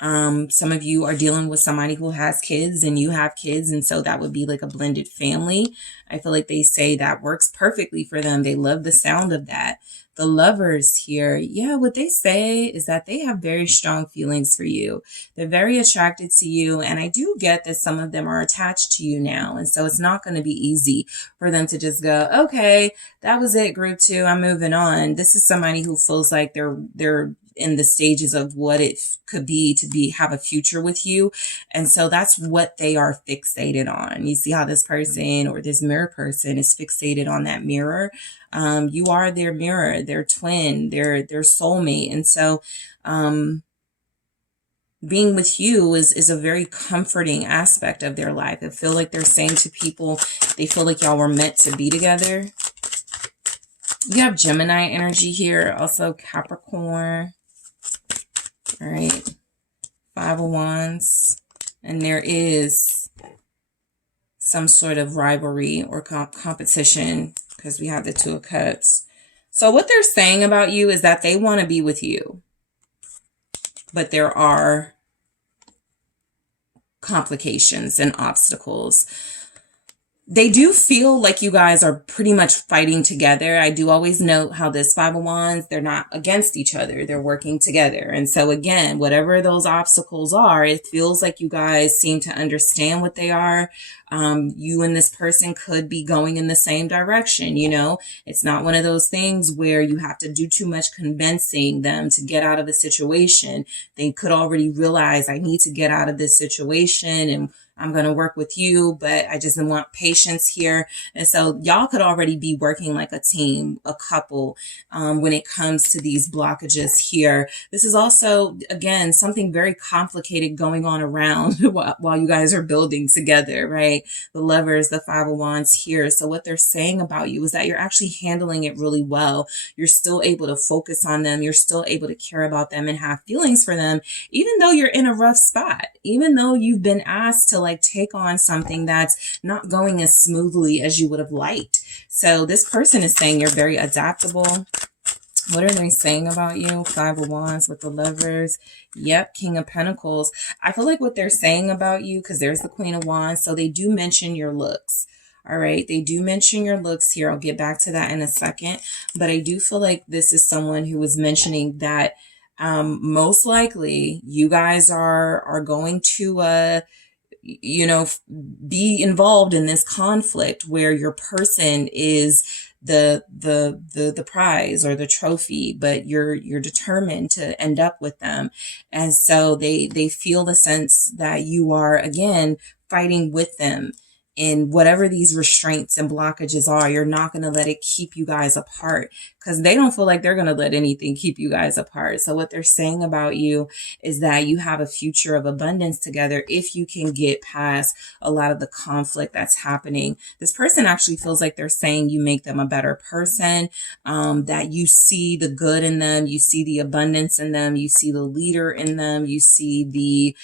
Some of you are dealing with somebody who has kids and you have kids. And so that would be like a blended family. I feel like they say that works perfectly for them. They love the sound of that. The lovers here, yeah, what they say is that they have very strong feelings for you. They're very attracted to you. And I do get that some of them are attached to you now. And so it's not going to be easy for them to just go, okay, that was it, group 2, I'm moving on. This is somebody who feels like they're in the stages of what it could be to have a future with you. And so that's what they are fixated on. You see how this person or this mirror person is fixated on that mirror. You are their mirror, their twin, their soulmate. And so, being with you is a very comforting aspect of their life. I feel like they're saying to people, they feel like y'all were meant to be together. You have Gemini energy here, also Capricorn. All right, 5 of Wands, and there is some sort of rivalry or competition because we have the 2 of Cups. So what they're saying about you is that they want to be with you, but there are complications and obstacles. They do feel like you guys are pretty much fighting together. I do always note how this 5 of Wands, they're not against each other. They're working together. And so again, whatever those obstacles are, it feels like you guys seem to understand what they are. You and this person could be going in the same direction. You know, it's not one of those things where you have to do too much convincing them to get out of a situation. They could already realize, I need to get out of this situation and I'm going to work with you, but I just want patience here. And so y'all could already be working like a team, a couple, when it comes to these blockages here. This is also, again, something very complicated going on around while you guys are building together, right? The Lovers, the 5 of Wands here. So what they're saying about you is that you're actually handling it really well. You're still able to focus on them. You're still able to care about them and have feelings for them, even though you're in a rough spot, even though you've been asked to like take on something that's not going as smoothly as you would have liked. So this person is saying you're very adaptable. What are they saying about you? 5 of Wands with the Lovers. Yep, King of Pentacles. I feel like what they're saying about you, because there's the Queen of Wands, so they do mention your looks. All right, they do mention your looks here. I'll get back to that in a second. But I do feel like this is someone who was mentioning that most likely you guys are going to be involved in this conflict where your person is the prize or the trophy, but you're determined to end up with them. And so they feel the sense that you are, again, fighting with them. And whatever these restraints and blockages are, you're not going to let it keep you guys apart, because they don't feel like they're going to let anything keep you guys apart. So what they're saying about you is that you have a future of abundance together if you can get past a lot of the conflict that's happening. This person actually feels like they're saying you make them a better person, that you see the good in them, you see the abundance in them, you see the leader in them, you see the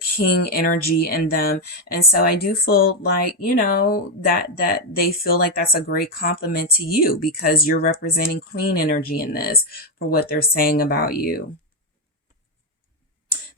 king energy in them. And so I do feel like, that they feel like that's a great compliment to you, because you're representing queen energy in this for what they're saying about you.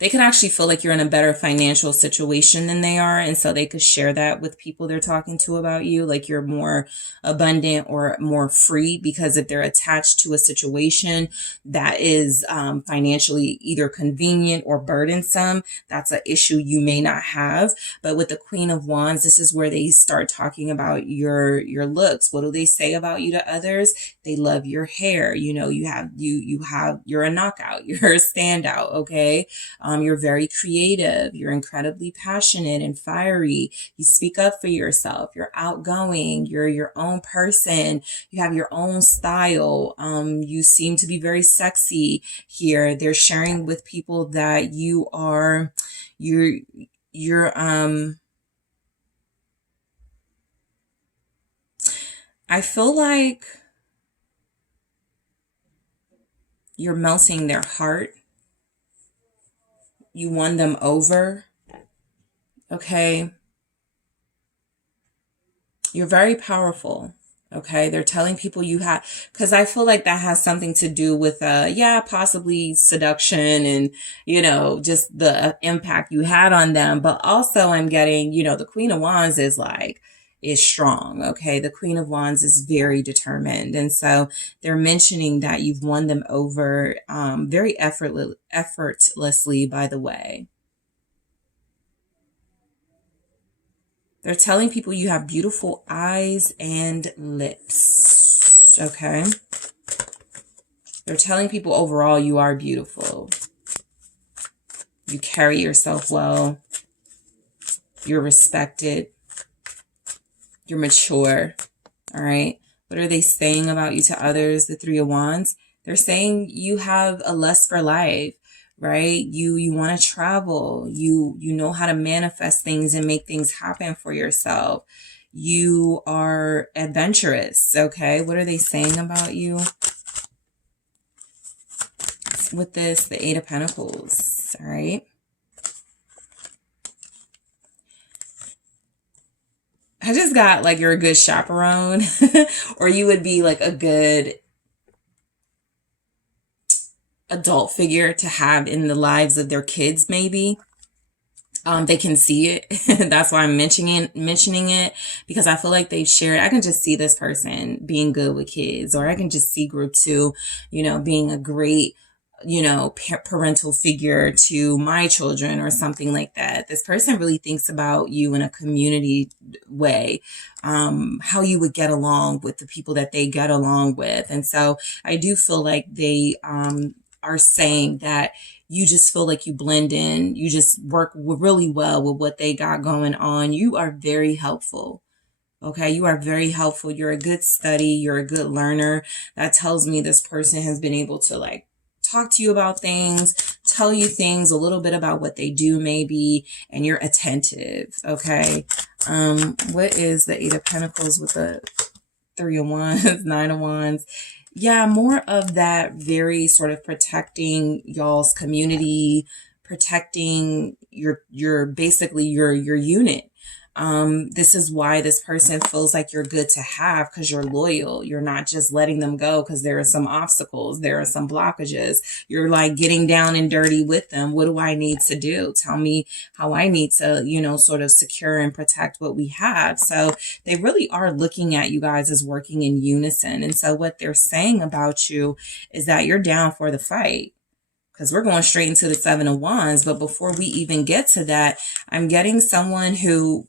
they could actually feel like you're in a better financial situation than they are. And so they could share that with people they're talking to about you, like you're more abundant or more free, because if they're attached to a situation that is financially either convenient or burdensome, that's an issue you may not have. But with the Queen of Wands, this is where they start talking about your looks. What do they say about you to others? They love your hair. You know, you're a knockout. You're a standout. Okay. You're very creative. You're incredibly passionate and fiery. You speak up for yourself. You're outgoing. You're your own person. You have your own style. You seem to be very sexy here. They're sharing with people that you're I feel like you're melting their heart. You won them over. Okay. You're very powerful. Okay. They're telling people you have, because I feel like that has something to do with, possibly seduction and, just the impact you had on them. But also I'm getting, the Queen of Wands is strong. Okay. The Queen of Wands is very determined. And so they're mentioning that you've won them over, very effortlessly, by the way. They're telling people you have beautiful eyes and lips. Okay. They're telling people overall you are beautiful. You carry yourself well. You're respected. You're mature. All right. What are they saying about you to others? The Three of Wands. They're saying you have a lust for life. Right? You want to travel. You know how to manifest things and make things happen for yourself. You are adventurous. Okay. What are they saying about you? With this, the Eight of Pentacles. All right. I just got like you're a good chaperone or you would be like a good adult figure to have in the lives of their kids, maybe. They can see it. That's why I'm mentioning it because I feel like they've shared. I can just see this person being good with kids, or I can just see group 2, being a great, parental figure to my children or something like that. This person really thinks about you in a community way, how you would get along with the people that they get along with. And so I do feel like they, are saying that you just feel like you blend in. You just work really well with what they got going on. You are very helpful. Okay. You are very helpful. You're a good study. You're a good learner. That tells me this person has been able to like talk to you about things, tell you things, a little bit about what they do maybe, and you're attentive. Okay. What is the Eight of Pentacles with the Three of Wands, Nine of Wands? Yeah, more of that very sort of protecting y'all's community, protecting your basically your unit. This is why this person feels like you're good to have because you're loyal. You're not just letting them go because there are some obstacles. There are some blockages. You're like getting down and dirty with them. What do I need to do? Tell me how I need to, sort of secure and protect what we have. So they really are looking at you guys as working in unison. And so what they're saying about you is that you're down for the fight. Because we're going straight into the Seven of Wands. But before we even get to that, I'm getting someone who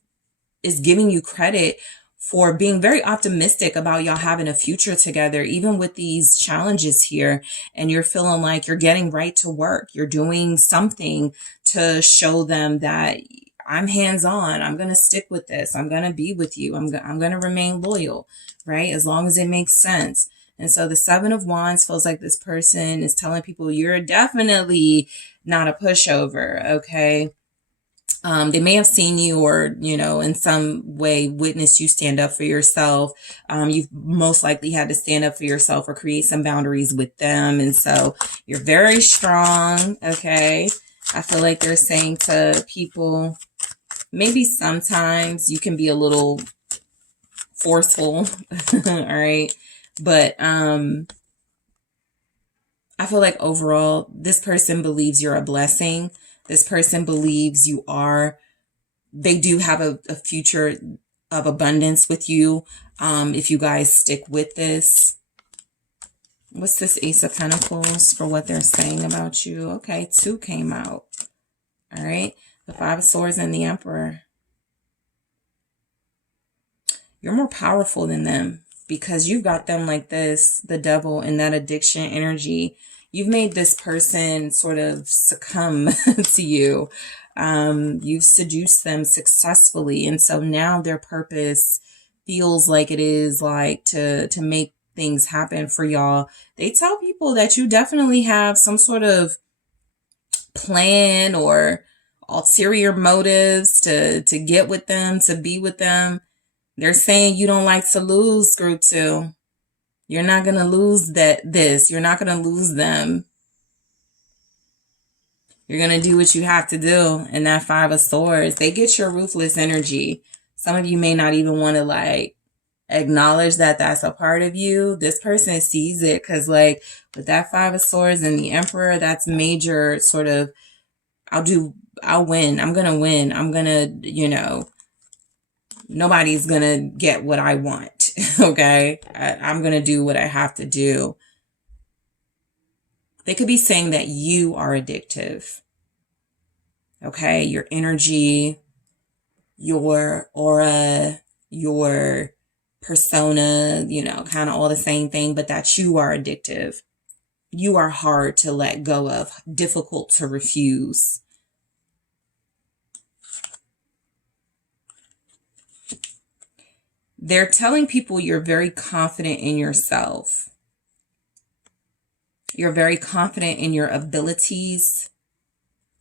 is giving you credit for being very optimistic about y'all having a future together, even with these challenges here. And you're feeling like you're getting right to work. You're doing something to show them that I'm hands-on. I'm going to stick with this. I'm going to be with you. I'm going to remain loyal, right? As long as it makes sense. And so the Seven of Wands feels like this person is telling people you're definitely not a pushover, okay? They may have seen you or, in some way witnessed you stand up for yourself. You've most likely had to stand up for yourself or create some boundaries with them. And so you're very strong. Okay. I feel like they're saying to people, maybe sometimes you can be a little forceful. All right. But, I feel like overall, this person believes you're a blessing. This person believes they do have a future of abundance with you. If you guys stick with this. What's this Ace of Pentacles for what they're saying about you? Okay, 2 came out. All right. The 5 of Swords and the Emperor. You're more powerful than them because you've got them like this, the Devil, and that addiction energy. You've made this person sort of succumb to you. You've seduced them successfully. And so now their purpose feels like it is like to make things happen for y'all. They tell people that you definitely have some sort of plan or ulterior motives to get with them, to be with them. They're saying you don't like to lose, group 2. You're not going to lose you're not going to lose them. You're going to do what you have to do. And that 5 of Swords, they get your ruthless energy. Some of you may not even want to like acknowledge that that's a part of you. This person sees it because like with that 5 of Swords and the Emperor, that's major sort of, I'll win. I'm going to win. I'm going to, nobody's going to get what I want. Okay. I'm going to do what I have to do. They could be saying that you are addictive. Okay. Your energy, your aura, your persona, kind of all the same thing, but that you are addictive. You are hard to let go of, difficult to refuse. They're telling people you're very confident in yourself. You're very confident in your abilities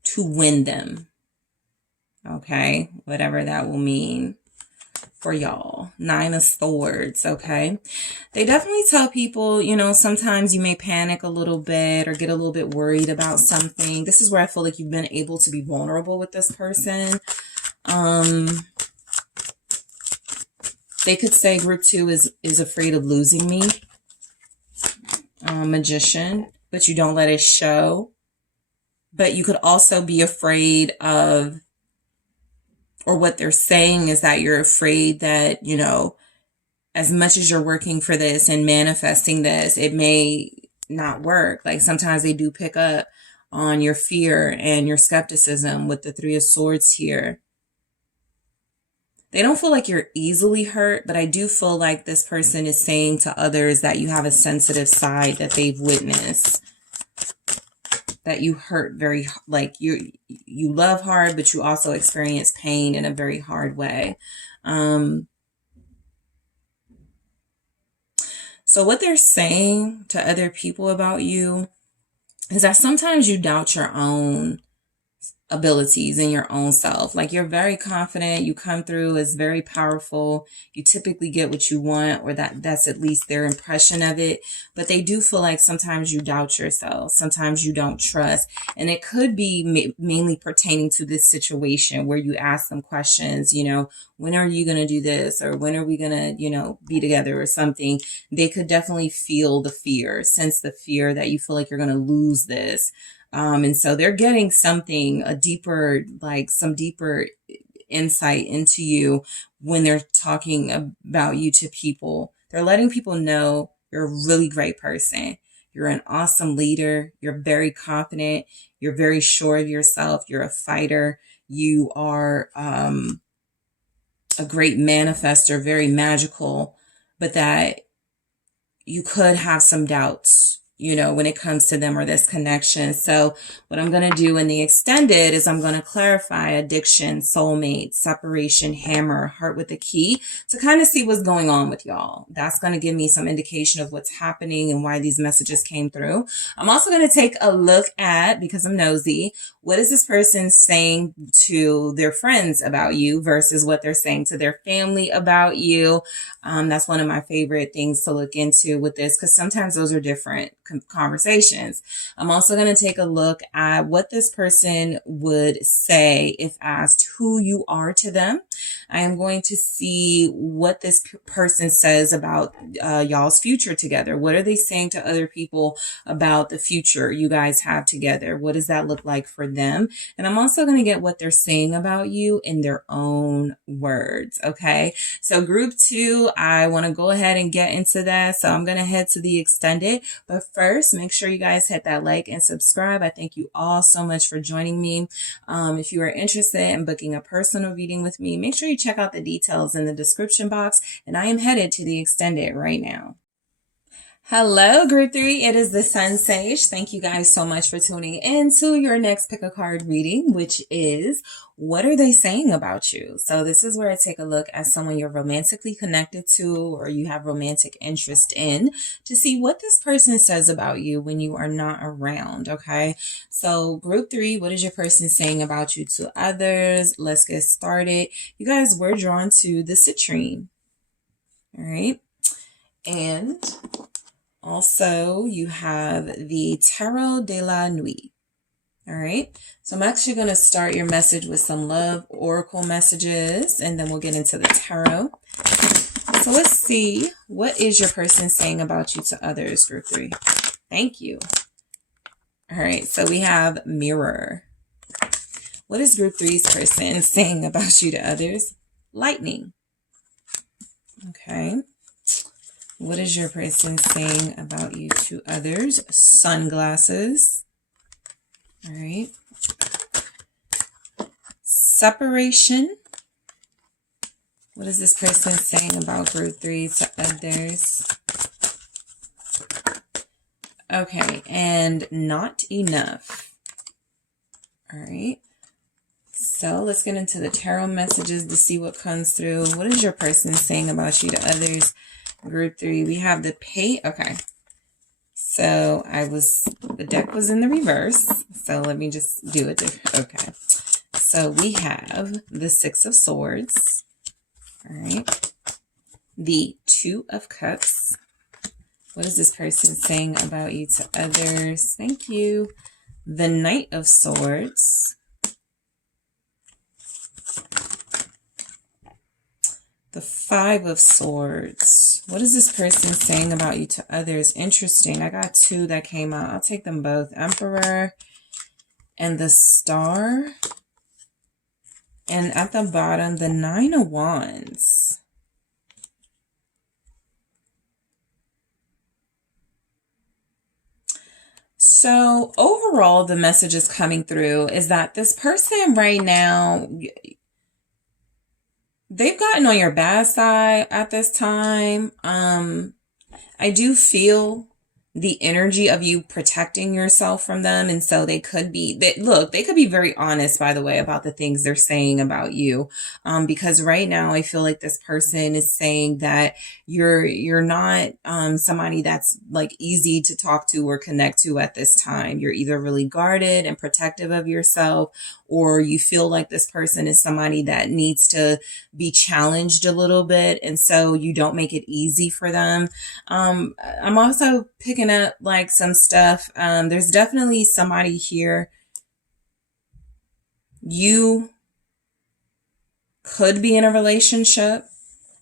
to win them. Okay, whatever that will mean for y'all. 9 of Swords, okay? They definitely tell people, sometimes you may panic a little bit or get a little bit worried about something. This is where I feel like you've been able to be vulnerable with this person. They could say group 2 is afraid of losing me. Magician, but you don't let it show. But you could also be afraid of, or what they're saying is that you're afraid that, as much as you're working for this and manifesting this, it may not work. Like sometimes they do pick up on your fear and your skepticism with the 3 of Swords here. They don't feel like you're easily hurt, but I do feel like this person is saying to others that you have a sensitive side that they've witnessed. That you hurt very, like you love hard, but you also experience pain in a very hard way. So what they're saying to other people about you is that sometimes you doubt your own abilities in your own self. Like you're very confident, you come through as very powerful, you typically get what you want, or that's at least their impression of it. But they do feel like sometimes you doubt yourself, sometimes you don't trust, and it could be mainly pertaining to this situation where you ask them questions, when are you going to do this, or when are we going to be together or something. They could definitely feel the fear, sense the fear that you feel like you're going to lose this. And so they're getting some deeper insight into you when they're talking about you to people. They're letting people know you're a really great person. You're an awesome leader. You're very confident. You're very sure of yourself. You're a fighter. You are a great manifester, very magical, but that you could have some doubts when it comes to them or this connection. So what I'm going to do in the extended is I'm going to clarify addiction, soulmate, separation, hammer, heart with the key to kind of see what's going on with y'all. That's going to give me some indication of what's happening and why these messages came through. I'm also going to take a look at, because I'm nosy, what is this person saying to their friends about you versus what they're saying to their family about you. That's one of my favorite things to look into with this, because sometimes those are different conversations. I'm also going to take a look at what this person would say if asked who you are to them. I am going to see what this person says about y'all's future together. What are they saying to other people about the future you guys have together? What does that look like for them? And I'm also going to get what they're saying about you in their own words. Okay. So group 2, I want to go ahead and get into that. So I'm going to head to the extended, but first make sure you guys hit that like and subscribe. I thank you all so much for joining me. If you are interested in booking a personal reading with me, make sure you check out the details in the description box, and I am headed to the extended right now. Hello, group 3. It is the SunSage. Thank you guys so much for tuning in to your next pick a card reading, which is what are they saying about you? So this is where I take a look at someone you're romantically connected to or you have romantic interest in to see what this person says about you when you are not around. Okay. So group 3, what is your person saying about you to others? Let's get started. You guys were drawn to the citrine. All right. And also you have the Tarot de la Nuit. All right. So I'm actually going to start your message with some love oracle messages, and then we'll get into the tarot. So let's see, what is your person saying about you to others, group 3? Thank you. All right. So we have mirror. What is group 3's person saying about you to others? Lightning. Okay. What is your person saying about you to others? Sunglasses. All right. Separation. What is this person saying about group 3 to others? Okay. And not enough. All right. So let's get into the tarot messages to see what comes through. What is your person saying about you to others? Group 3. We have the page. Okay. So the deck was in the reverse. So let me just do it. Okay. So we have the 6 of Swords. All right. The 2 of Cups. What is this person saying about you to others? Thank you. The Knight of Swords. The 5 of Swords. What is this person saying about you to others? Interesting. I got 2 that came out. I'll take them both. Emperor and the Star. And at the bottom, the 9 of Wands. So overall, the message is coming through is that this person right now, they've gotten on your bad side at this time. I do feel the energy of you protecting yourself from them. And so they could be, they could be very honest, by the way, about the things they're saying about you. Because right now I feel like this person is saying that you're not somebody that's like easy to talk to or connect to at this time. You're either really guarded and protective of yourself, or you feel like this person is somebody that needs to be challenged a little bit. And so you don't make it easy for them. I'm also picking up like some stuff. There's definitely somebody here. You could be in a relationship.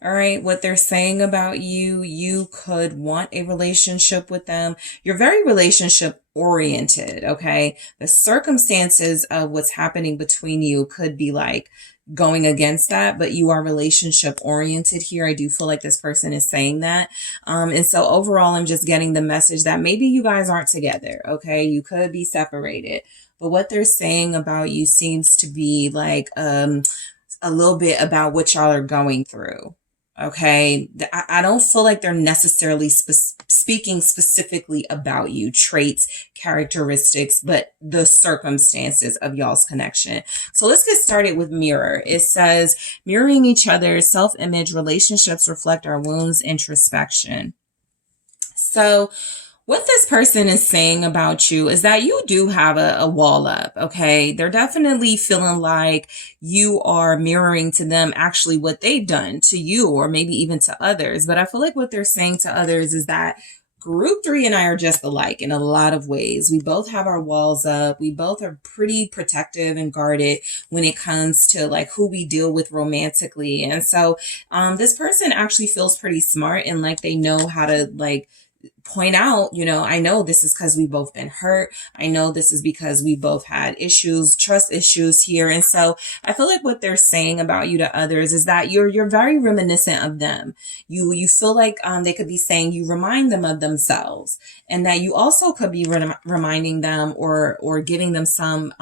All right. What they're saying about you, you could want a relationship with them. You're very relationship oriented. Okay. The circumstances of what's happening between you could be like going against that, but you are relationship oriented here. I do feel like this person is saying that. And so overall, I'm just getting the message that maybe you guys aren't together. Okay. You could be separated, but what they're saying about you seems to be like, a little bit about what y'all are going through. Okay. I don't feel like they're necessarily speaking specifically about you, traits, characteristics, but the circumstances of y'all's connection. So let's get started with mirror. It says mirroring each other's self-image, relationships reflect our wounds, introspection. So what this person is saying about you is that you do have a wall up, okay? They're definitely feeling like you are mirroring to them actually what they've done to you or maybe even to others. But I feel like what they're saying to others is that Group 3 and I are just alike in a lot of ways. We both have our walls up. We both are pretty protective and guarded when it comes to like who we deal with romantically. And so this person actually feels pretty smart and like they know how to like point out, I know this is because we've both been hurt. I know this is because we both had issues, trust issues here. And so I feel like what they're saying about you to others is that you're very reminiscent of them. You feel like they could be saying you remind them of themselves, and that you also could be reminding them or giving them some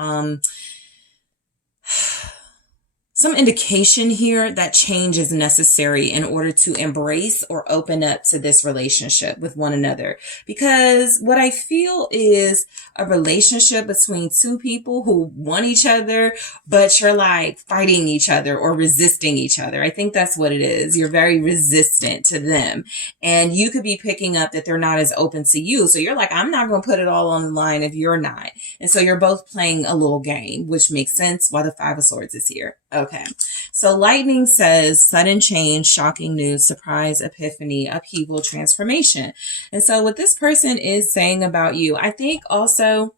indication here that change is necessary in order to embrace or open up to this relationship with one another. Because what I feel is a relationship between two people who want each other, but you're like fighting each other or resisting each other. I think that's what it is. You're very resistant to them. And you could be picking up that they're not as open to you. So you're like, I'm not going to put it all on the line if you're not. And so you're both playing a little game, which makes sense why the Five of Swords is here. Okay. So lightning says sudden change, shocking news, surprise, epiphany, upheaval, transformation. And so what this person is saying about you, I think also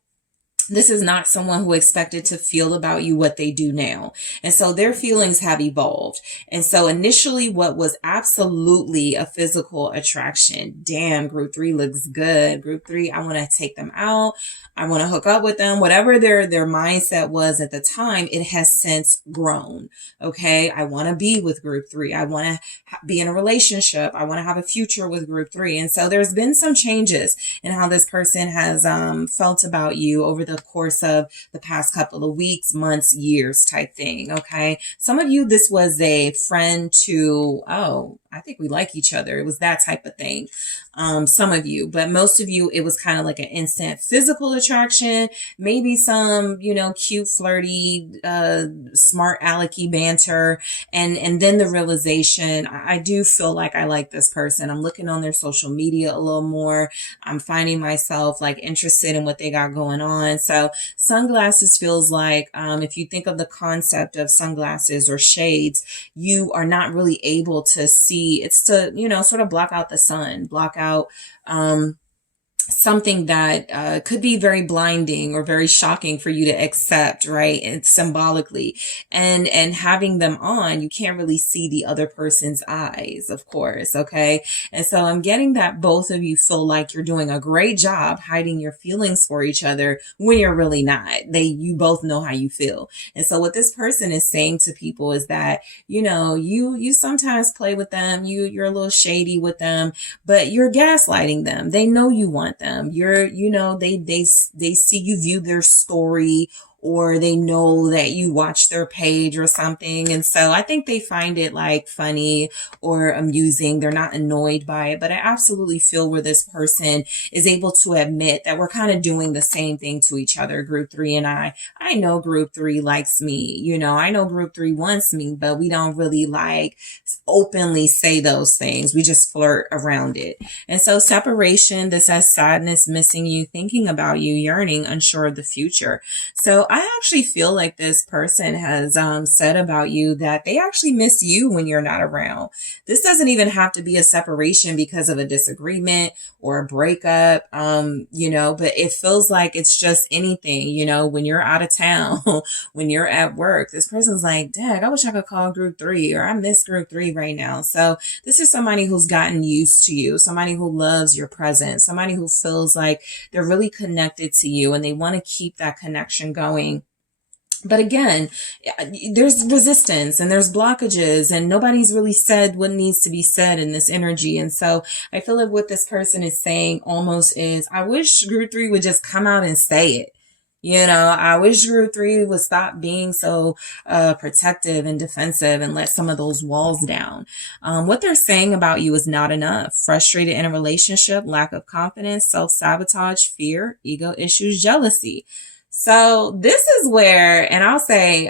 this is not someone who expected to feel about you what they do now. And so their feelings have evolved. And so initially what was absolutely a physical attraction. Damn, group 3 looks good. Group 3, I want to take them out. I want to hook up with them. Whatever their mindset was at the time, it has since grown. Okay. I want to be with group 3. I want to be in a relationship. I want to have a future with group 3. And so there's been some changes in how this person has felt about you over the course of the past couple of weeks, months, years type thing. Okay. Some of you, this was a friend to, oh, I think we like each other. It was that type of thing. Some of you, but most of you, it was kind of like an instant physical attraction, maybe some, cute, flirty, smart alecky banter. And then the realization, I do feel like I like this person. I'm looking on their social media a little more. I'm finding myself like interested in what they got going on. So sunglasses feels like, if you think of the concept of sunglasses or shades, you are not really able to see. It's to, sort of block out the sun, block out something that could be very blinding or very shocking for you to accept, right? And symbolically, and having them on, you can't really see the other person's eyes, of course. Okay. And so I'm getting that both of you feel like you're doing a great job hiding your feelings for each other when you're really not. You both know how you feel. And so what this person is saying to people is that, you sometimes play with them, you're a little shady with them, but you're gaslighting them. They know you want them. They see you view their story, or they know that you watch their page or something. And so I think they find it like funny or amusing. They're not annoyed by it, but I absolutely feel where this person is able to admit that we're kind of doing the same thing to each other. Group 3 and I know group 3 likes me, I know group 3 wants me, but we don't really like openly say those things. We just flirt around it. And so separation, this has sadness, missing you, thinking about you, yearning, unsure of the future. So I actually feel like this person has said about you that they actually miss you when you're not around. This doesn't even have to be a separation because of a disagreement or a breakup, but it feels like it's just anything, when you're out of town, when you're at work, this person's like, Dad, I wish I could call group 3, or I miss group 3 right now. So this is somebody who's gotten used to you, somebody who loves your presence, somebody who feels like they're really connected to you and they want to keep that connection going. But again, there's resistance and there's blockages, and nobody's really said what needs to be said in this energy. And so I feel like what this person is saying almost is, I wish group 3 would just come out and say it. I wish group 3 would stop being so protective and defensive and let some of those walls down. What they're saying about you is not enough. Frustrated in a relationship, lack of confidence, self-sabotage, fear, ego issues, jealousy. So this is where, and I'll say,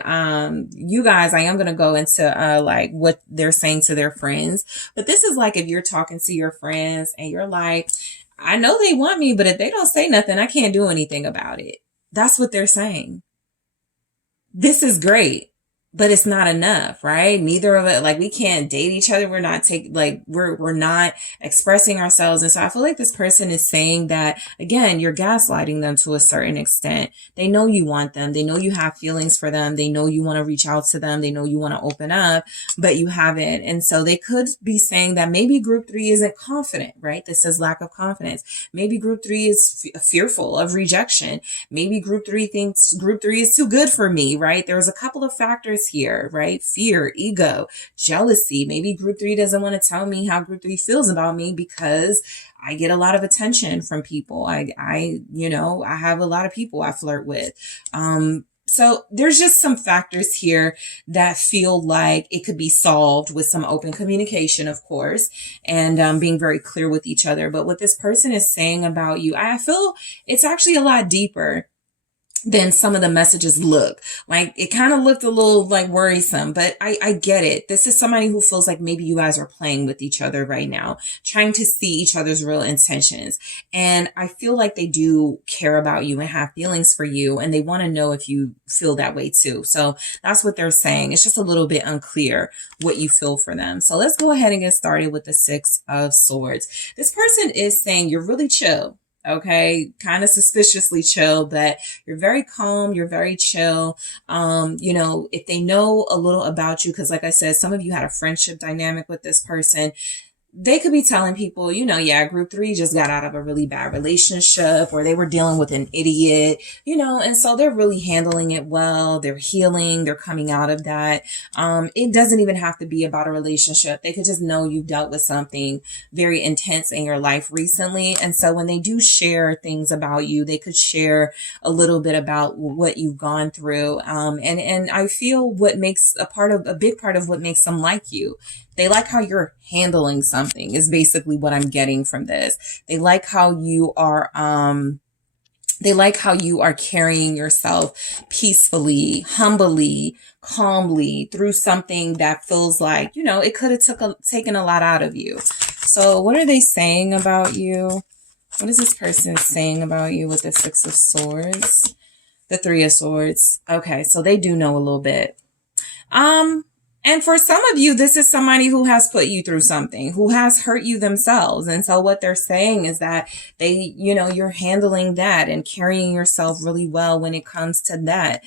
you guys, I am going to go into, like what they're saying to their friends, but this is like, if you're talking to your friends and you're like, I know they want me, but if they don't say nothing, I can't do anything about it. That's what they're saying. This is great. but it's not enough, right? Neither of it, like we can't date each other. We're not we're not expressing ourselves. And so I feel like this person is saying that, again, you're gaslighting them to a certain extent. They know you want them. They know you have feelings for them. They know you want to reach out to them. They know you want to open up, but you haven't. And so they could be saying that maybe group 3 isn't confident, right? This is lack of confidence. Maybe group 3 is fearful of rejection. Maybe group 3 thinks group 3 is too good for me, right? There's a couple of factors here, right? Fear, ego, jealousy. Maybe group 3 doesn't want to tell me how group 3 feels about me because I get a lot of attention from people. I have a lot of people I flirt with. So there's just some factors here that feel like it could be solved with some open communication, of course, and being very clear with each other. But what this person is saying about you, I feel it's actually a lot deeper than some of the messages look. Like it kind of looked a little like worrisome, but I get it. This is somebody who feels like maybe you guys are playing with each other right now, trying to see each other's real intentions. And I feel like they do care about you and have feelings for you, and they want to know if you feel that way too. So that's what they're saying. It's just a little bit unclear what you feel for them. So let's go ahead and get started with the 6 of Swords. This person is saying you're really chill. Okay, kind of suspiciously chill, but you're very calm, you're very chill. If they know a little about you, because like I said, some of you had a friendship dynamic with this person, they could be telling people, yeah, group 3 just got out of a really bad relationship, or they were dealing with an idiot, and so they're really handling it well. They're healing. They're coming out of that. It doesn't even have to be about a relationship. They could just know you've dealt with something very intense in your life recently. And so when they do share things about you, they could share a little bit about what you've gone through. And I feel what makes a big part of what makes them like you. They like how you're handling something is basically what I'm getting from this. They like how you are, carrying yourself peacefully, humbly, calmly through something that feels like, it could have taken a lot out of you. So what are they saying about you? What is this person saying about you with the 6 of Swords? The 3 of Swords. Okay, so they do know a little bit. And for some of you, this is somebody who has put you through something, who has hurt you themselves. And so what they're saying is that you're handling that and carrying yourself really well when it comes to that.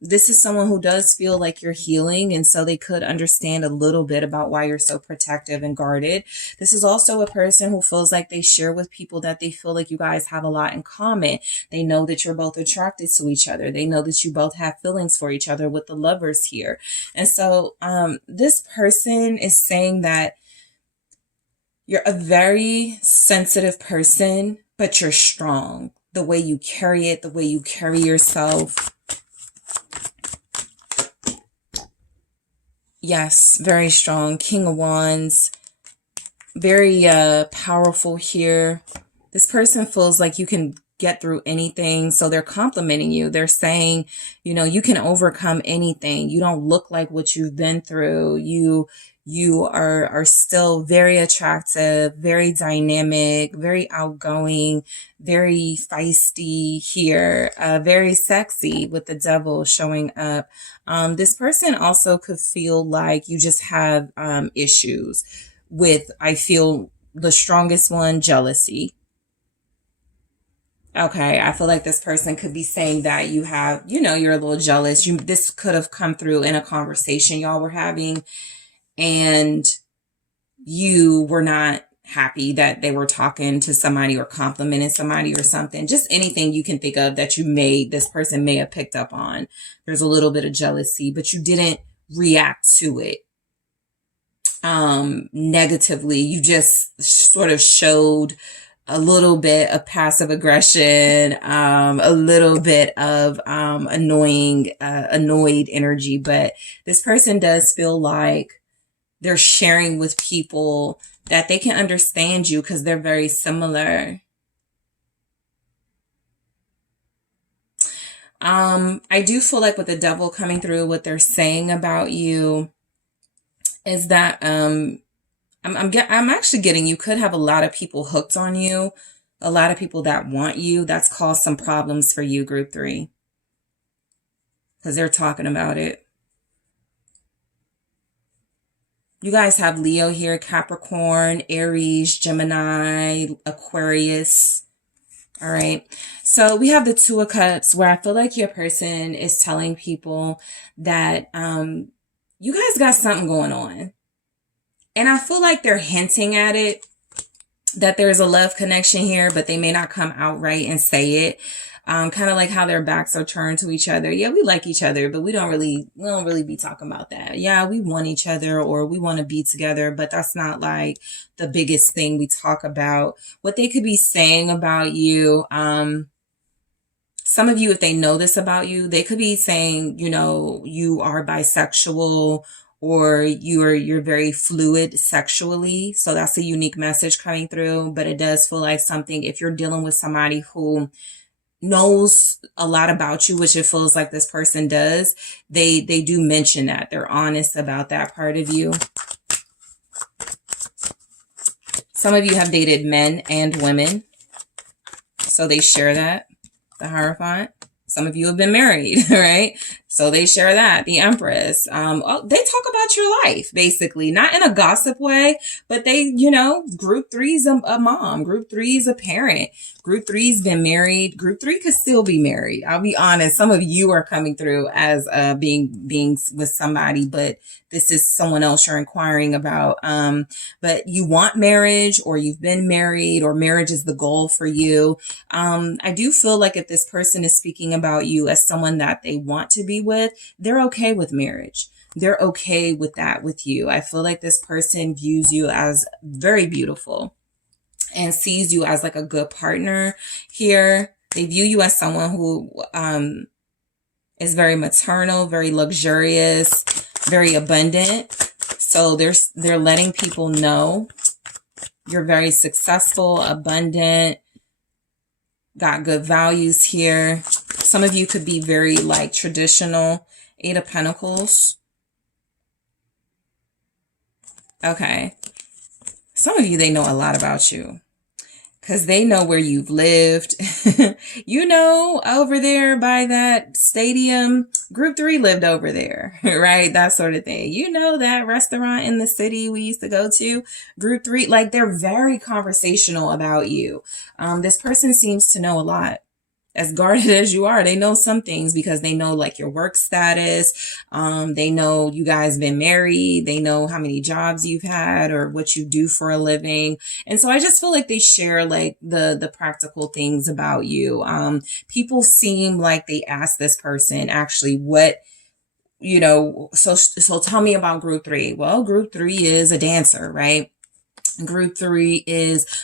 This is someone who does feel like you're healing. And so they could understand a little bit about why you're so protective and guarded. This is also a person who feels like they share with people that they feel like you guys have a lot in common. They know that you're both attracted to each other. They know that you both have feelings for each other with the lovers here. And so this person is saying that you're a very sensitive person, but you're strong. The way you carry it, the way you carry yourself. Yes, very strong. King of Wands. Very powerful here. This person feels like you can get through anything. So they're complimenting you. They're saying, you can overcome anything. You don't look like what you've been through. You are still very attractive, very dynamic, very outgoing, very feisty here, very sexy with the Devil showing up. This person also could feel like you just have issues with, I feel the strongest one, jealousy. Okay, I feel like this person could be saying that you have, you're a little jealous. This could have come through in a conversation y'all were having, and you were not happy that they were talking to somebody or complimenting somebody or something. Just anything you can think of that this person may have picked up on. There's a little bit of jealousy, but you didn't react to it negatively. You just sort of showed a little bit of passive aggression, a little bit of annoyed energy. But this person does feel like they're sharing with people that they can understand you because they're very similar. I do feel like with the Devil coming through, what they're saying about you is that I'm actually getting you could have a lot of people hooked on you, a lot of people that want you. That's caused some problems for you, group 3, because they're talking about it. You guys have Leo here, Capricorn, Aries, Gemini, Aquarius. All right. So we have the Two of Cups, where I feel like your person is telling people that you guys got something going on. And I feel like they're hinting at it, that there's a love connection here, but they may not come outright and say it. Kind of like how their backs are turned to each other. Yeah, we like each other, but we don't really be talking about that. Yeah, we want each other, or we want to be together, but that's not like the biggest thing we talk about. What they could be saying about you, some of you, if they know this about you, they could be saying, you know, you are bisexual, or you're very fluid sexually. So that's a unique message coming through. But it does feel like something, if you're dealing with somebody who knows a lot about you, which it feels like this person does, they do mention that. They're honest about that part of you. Some of you have dated men and women, so they share that. The Hierophant. Some of you have been married, right? So they share that. The Empress. They talk about your life, basically. Not in a gossip way, but they, you know, group three's a mom. Group three's a parent. Group three's been married. Group three could still be married. I'll be honest. Some of you are coming through as being with somebody, but this is someone else you're inquiring about. But you want marriage, or you've been married, or marriage is the goal for you. I do feel like if this person is speaking about you as someone that they want to be with, they're okay with marriage. They're okay with that with you. I feel like this person views you as very beautiful and sees you as like a good partner here. They view you as someone who is very maternal, very luxurious, very abundant. So they're letting people know you're very successful, abundant, got good values here. Some of you could be very like traditional. Eight of Pentacles. Okay. Some of you, they know a lot about you, because they know where you've lived. You know, over there by that stadium, group three lived over there, right? That sort of thing. You know, that restaurant in the city we used to go to, group three, like they're very conversational about you. This person seems to know a lot. As guarded as you are, they know some things, because they know like your work status. They know you guys been married. They know how many jobs you've had, or what you do for a living. And so I just feel like they share like the practical things about you. People seem like they ask this person actually what, you know, so tell me about group three. Well, group three is a dancer, right? Group three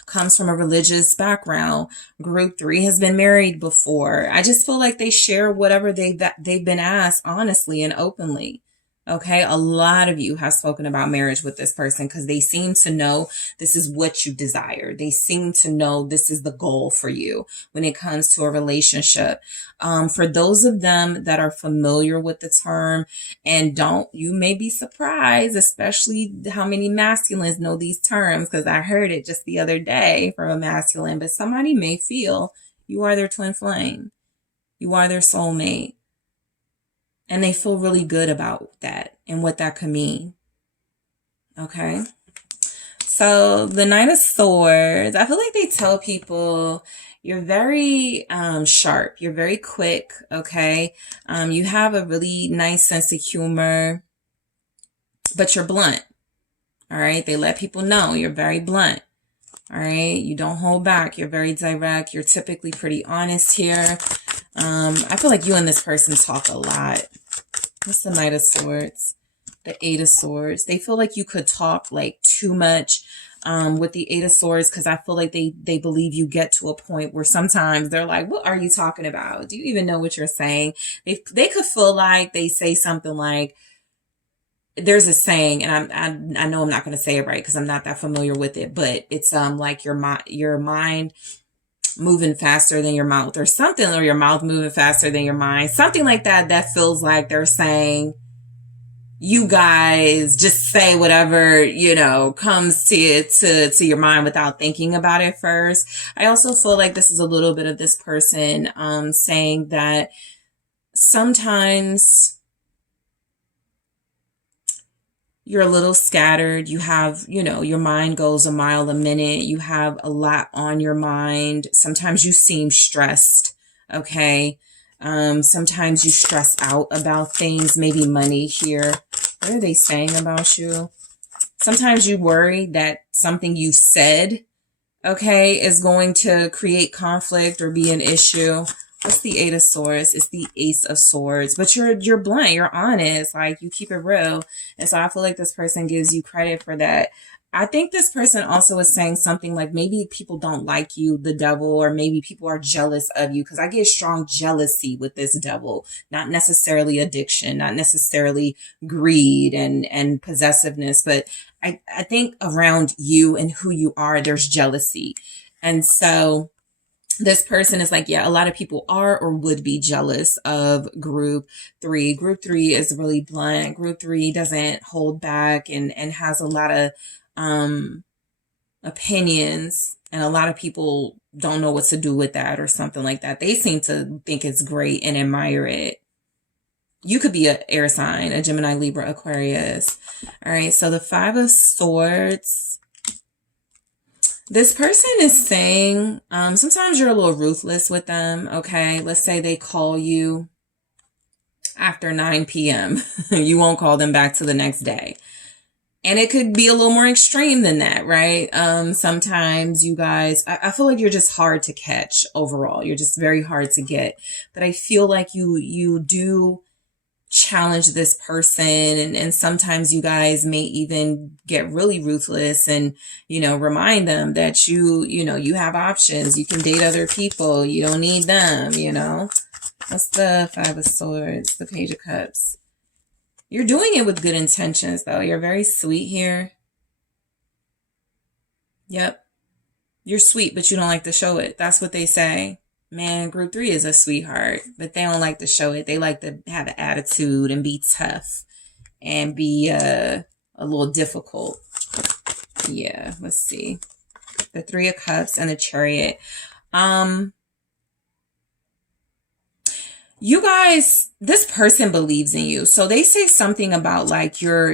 comes from a religious background. Group three has been married before. I just feel like they share whatever they've been asked honestly and openly. Okay, a lot of you have spoken about marriage with this person, because they seem to know this is what you desire. They seem to know this is the goal for you when it comes to a relationship. For those of them that are familiar with the term and don't, you may be surprised, especially how many masculines know these terms, because I heard it just the other day from a masculine. But somebody may feel you are their twin flame. You are their soulmate. And they feel really good about that and what that could mean. Okay. So the Knight of Swords, I feel like they tell people you're very sharp. You're very quick. Okay. You have a really nice sense of humor, but you're blunt. All right. They let people know you're very blunt. All right. You don't hold back. You're very direct. You're typically pretty honest here. I feel like you and this person talk a lot. What's the Knight of Swords? The Eight of Swords. They feel like you could talk like too much with the Eight of Swords, because I feel like they believe you get to a point where sometimes they're like, what are you talking about? Do you even know what you're saying? They could feel like they say something like, there's a saying, and I know I'm not going to say it right because I'm not that familiar with it, but it's like your mind moving faster than your mouth, or something, or your mouth moving faster than your mind, something like that. That feels like they're saying, you guys just say whatever, you know, comes to your mind without thinking about it first. I also feel like this is a little bit of this person saying that sometimes you're a little scattered. You have, your mind goes a mile a minute. You have a lot on your mind. Sometimes you seem stressed. Okay. Sometimes you stress out about things, maybe money here. What are they saying about you? Sometimes you worry that something you said, okay, is going to create conflict or be an issue. What's the Eight of Swords? It's the Ace of Swords. But you're blunt, you're honest, like you keep it real. And so I feel like this person gives you credit for that. I think this person also is saying something like maybe people don't like you, the devil, or maybe people are jealous of you, because I get strong jealousy with this devil, not necessarily addiction, not necessarily greed and possessiveness, but I think around you and who you are, there's jealousy. And so this person is like, yeah, a lot of people are or would be jealous of group three. Group three is really blunt. Group three doesn't hold back and has a lot of opinions, and a lot of people don't know what to do with that or something like that. They seem to think it's great and admire it. You could be an air sign, a Gemini, Libra, Aquarius. All right, so the Five of Swords. This person is saying sometimes you're a little ruthless with them, okay? Let's say they call you after 9 p.m. You won't call them back to the next day. And it could be a little more extreme than that, right? Sometimes you guys, I feel like you're just hard to catch overall. You're just very hard to get. But I feel like you do challenge this person, and sometimes you guys may even get really ruthless and remind them that you have options. You can date other people. You don't need them. What's the Five of Swords? The Page of Cups. You're doing it with good intentions, though. You're very sweet here. Yep, you're sweet, but you don't like to show it. That's what they say. Man, group three is a sweetheart, but they don't like to show it. They like to have an attitude and be tough and be a little difficult. Yeah, let's see. The Three of Cups and the Chariot. You guys, this person believes in you. So they say something about like your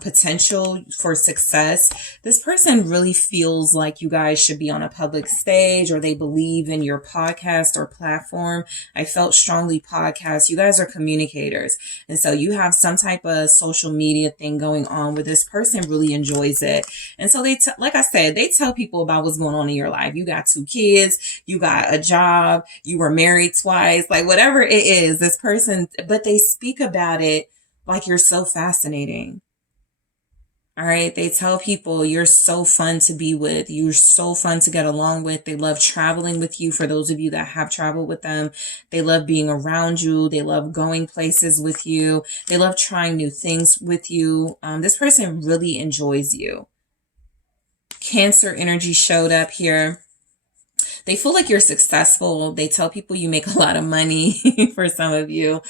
potential for success. This person really feels like you guys should be on a public stage, or they believe in your podcast or platform. I felt strongly podcast. You guys are communicators. And so you have some type of social media thing going on where this person really enjoys it. And so like I said, they tell people about what's going on in your life. You got 2 kids, you got a job, you were married twice, like whatever it is, this person, but they speak about it like you're so fascinating. All right. They tell people you're so fun to be with. You're so fun to get along with. They love traveling with you. For those of you that have traveled with them, they love being around you. They love going places with you. They love trying new things with you. This person really enjoys you. Cancer energy showed up here. They feel like you're successful. They tell people you make a lot of money for some of you.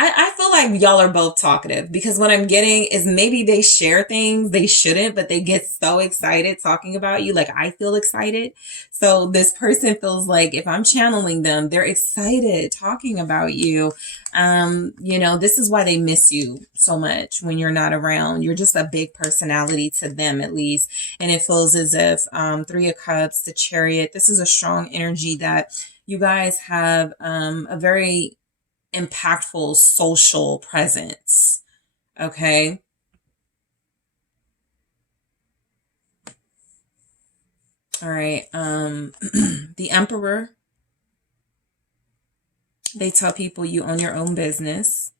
I feel like y'all are both talkative, because what I'm getting is maybe they share things they shouldn't, but they get so excited talking about you. Like I feel excited. So this person feels like if I'm channeling them, they're excited talking about you. This is why they miss you so much when you're not around. You're just a big personality to them, at least. And it feels as if Three of Cups, the Chariot, this is a strong energy that you guys have a very impactful social presence. Okay. All right. The Emperor. They tell people you own your own business.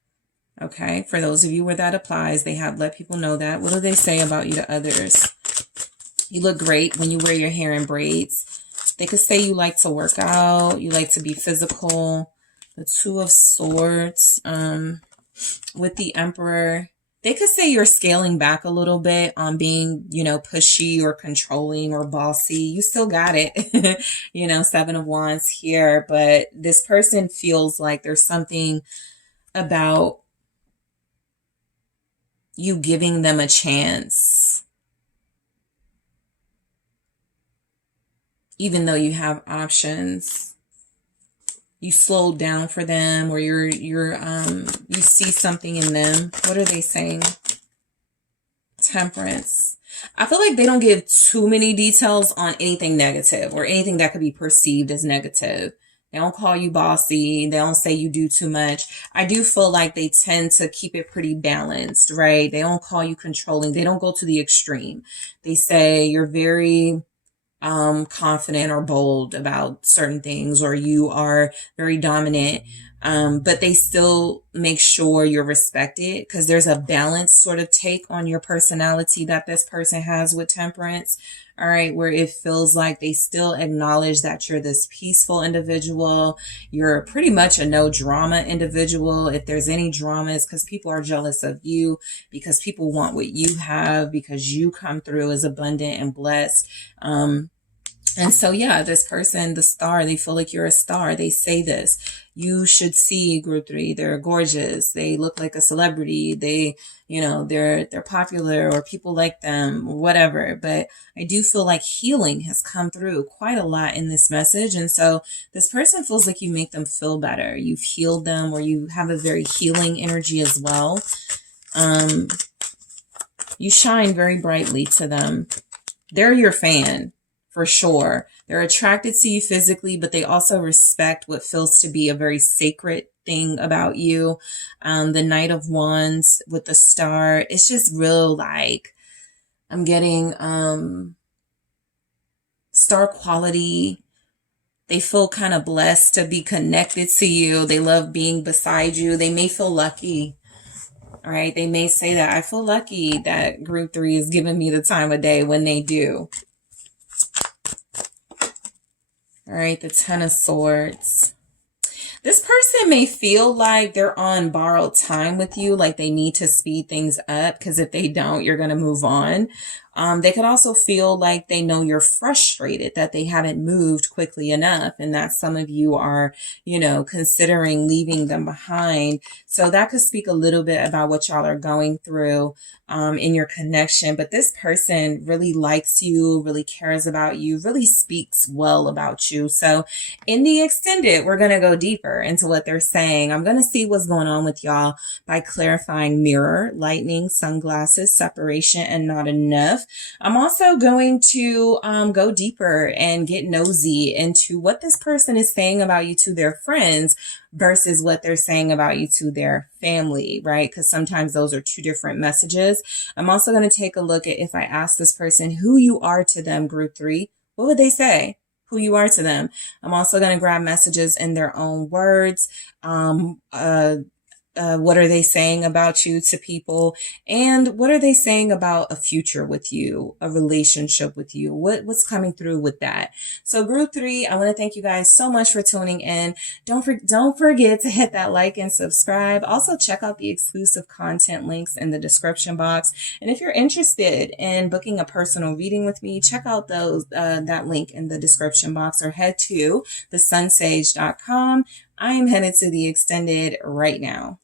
Okay. For those of you where that applies, they have let people know that. What do they say about you to others? You look great when you wear your hair in braids. They could say you like to work out. You like to be physical. The Two of Swords with the Emperor. They could say you're scaling back a little bit on being, pushy or controlling or bossy. You still got it. Seven of Wands here. But this person feels like there's something about you giving them a chance, even though you have options. you slowed down for them, or you see something in them. What are they saying? Temperance. I feel like they don't give too many details on anything negative or anything that could be perceived as negative. They don't call you bossy. They don't say you do too much. I do feel like they tend to keep it pretty balanced, right? They don't call you controlling. They don't go to the extreme. They say you're very confident or bold about certain things, or you are very dominant. But they still make sure you're respected, because there's a balanced sort of take on your personality that this person has with temperance. All right, where it feels like they still acknowledge that you're this peaceful individual. You're pretty much a no drama individual. If there's any drama, it's because people are jealous of you, because people want what you have, because you come through as abundant and blessed. And so, yeah, this person, the star, they feel like you're a star. They say this. You should see group 3. They're gorgeous. They look like a celebrity. They, they're popular, or people like them, or whatever. But I do feel like healing has come through quite a lot in this message. And so this person feels like you make them feel better. You've healed them, or you have a very healing energy as well. You shine very brightly to them. They're your fan. For sure. They're attracted to you physically, but they also respect what feels to be a very sacred thing about you. The Knight of Wands with the star, it's just real, like, I'm getting star quality. They feel kind of blessed to be connected to you. They love being beside you. They may feel lucky. All right. They may say that I feel lucky that group 3 is giving me the time of day when they do. All right, the Ten of Swords. This person may feel like they're on borrowed time with you, like they need to speed things up, because if they don't, you're going to move on. They could also feel like they know you're frustrated, that they haven't moved quickly enough, and that some of you are, considering leaving them behind. So that could speak a little bit about what y'all are going through in your connection. But this person really likes you, really cares about you, really speaks well about you. So in the extended, we're going to go deeper into what they're saying. I'm going to see what's going on with y'all by clarifying mirror, lightning, sunglasses, separation, and not enough. I'm also going to go deeper and get nosy into what this person is saying about you to their friends versus what they're saying about you to their family, right? Because sometimes those are two different messages. I'm also going to take a look at, if I ask this person who you are to them, group 3, what would they say? Who you are to them. I'm also going to grab messages in their own words. What are they saying about you to people? And what are they saying about a future with you, a relationship with you? What's coming through with that? So group 3, I want to thank you guys so much for tuning in. Don't forget to hit that like and subscribe. Also check out the exclusive content links in the description box. And if you're interested in booking a personal reading with me, check out that link in the description box, or head to TheSunSage.com. I am headed to the extended right now.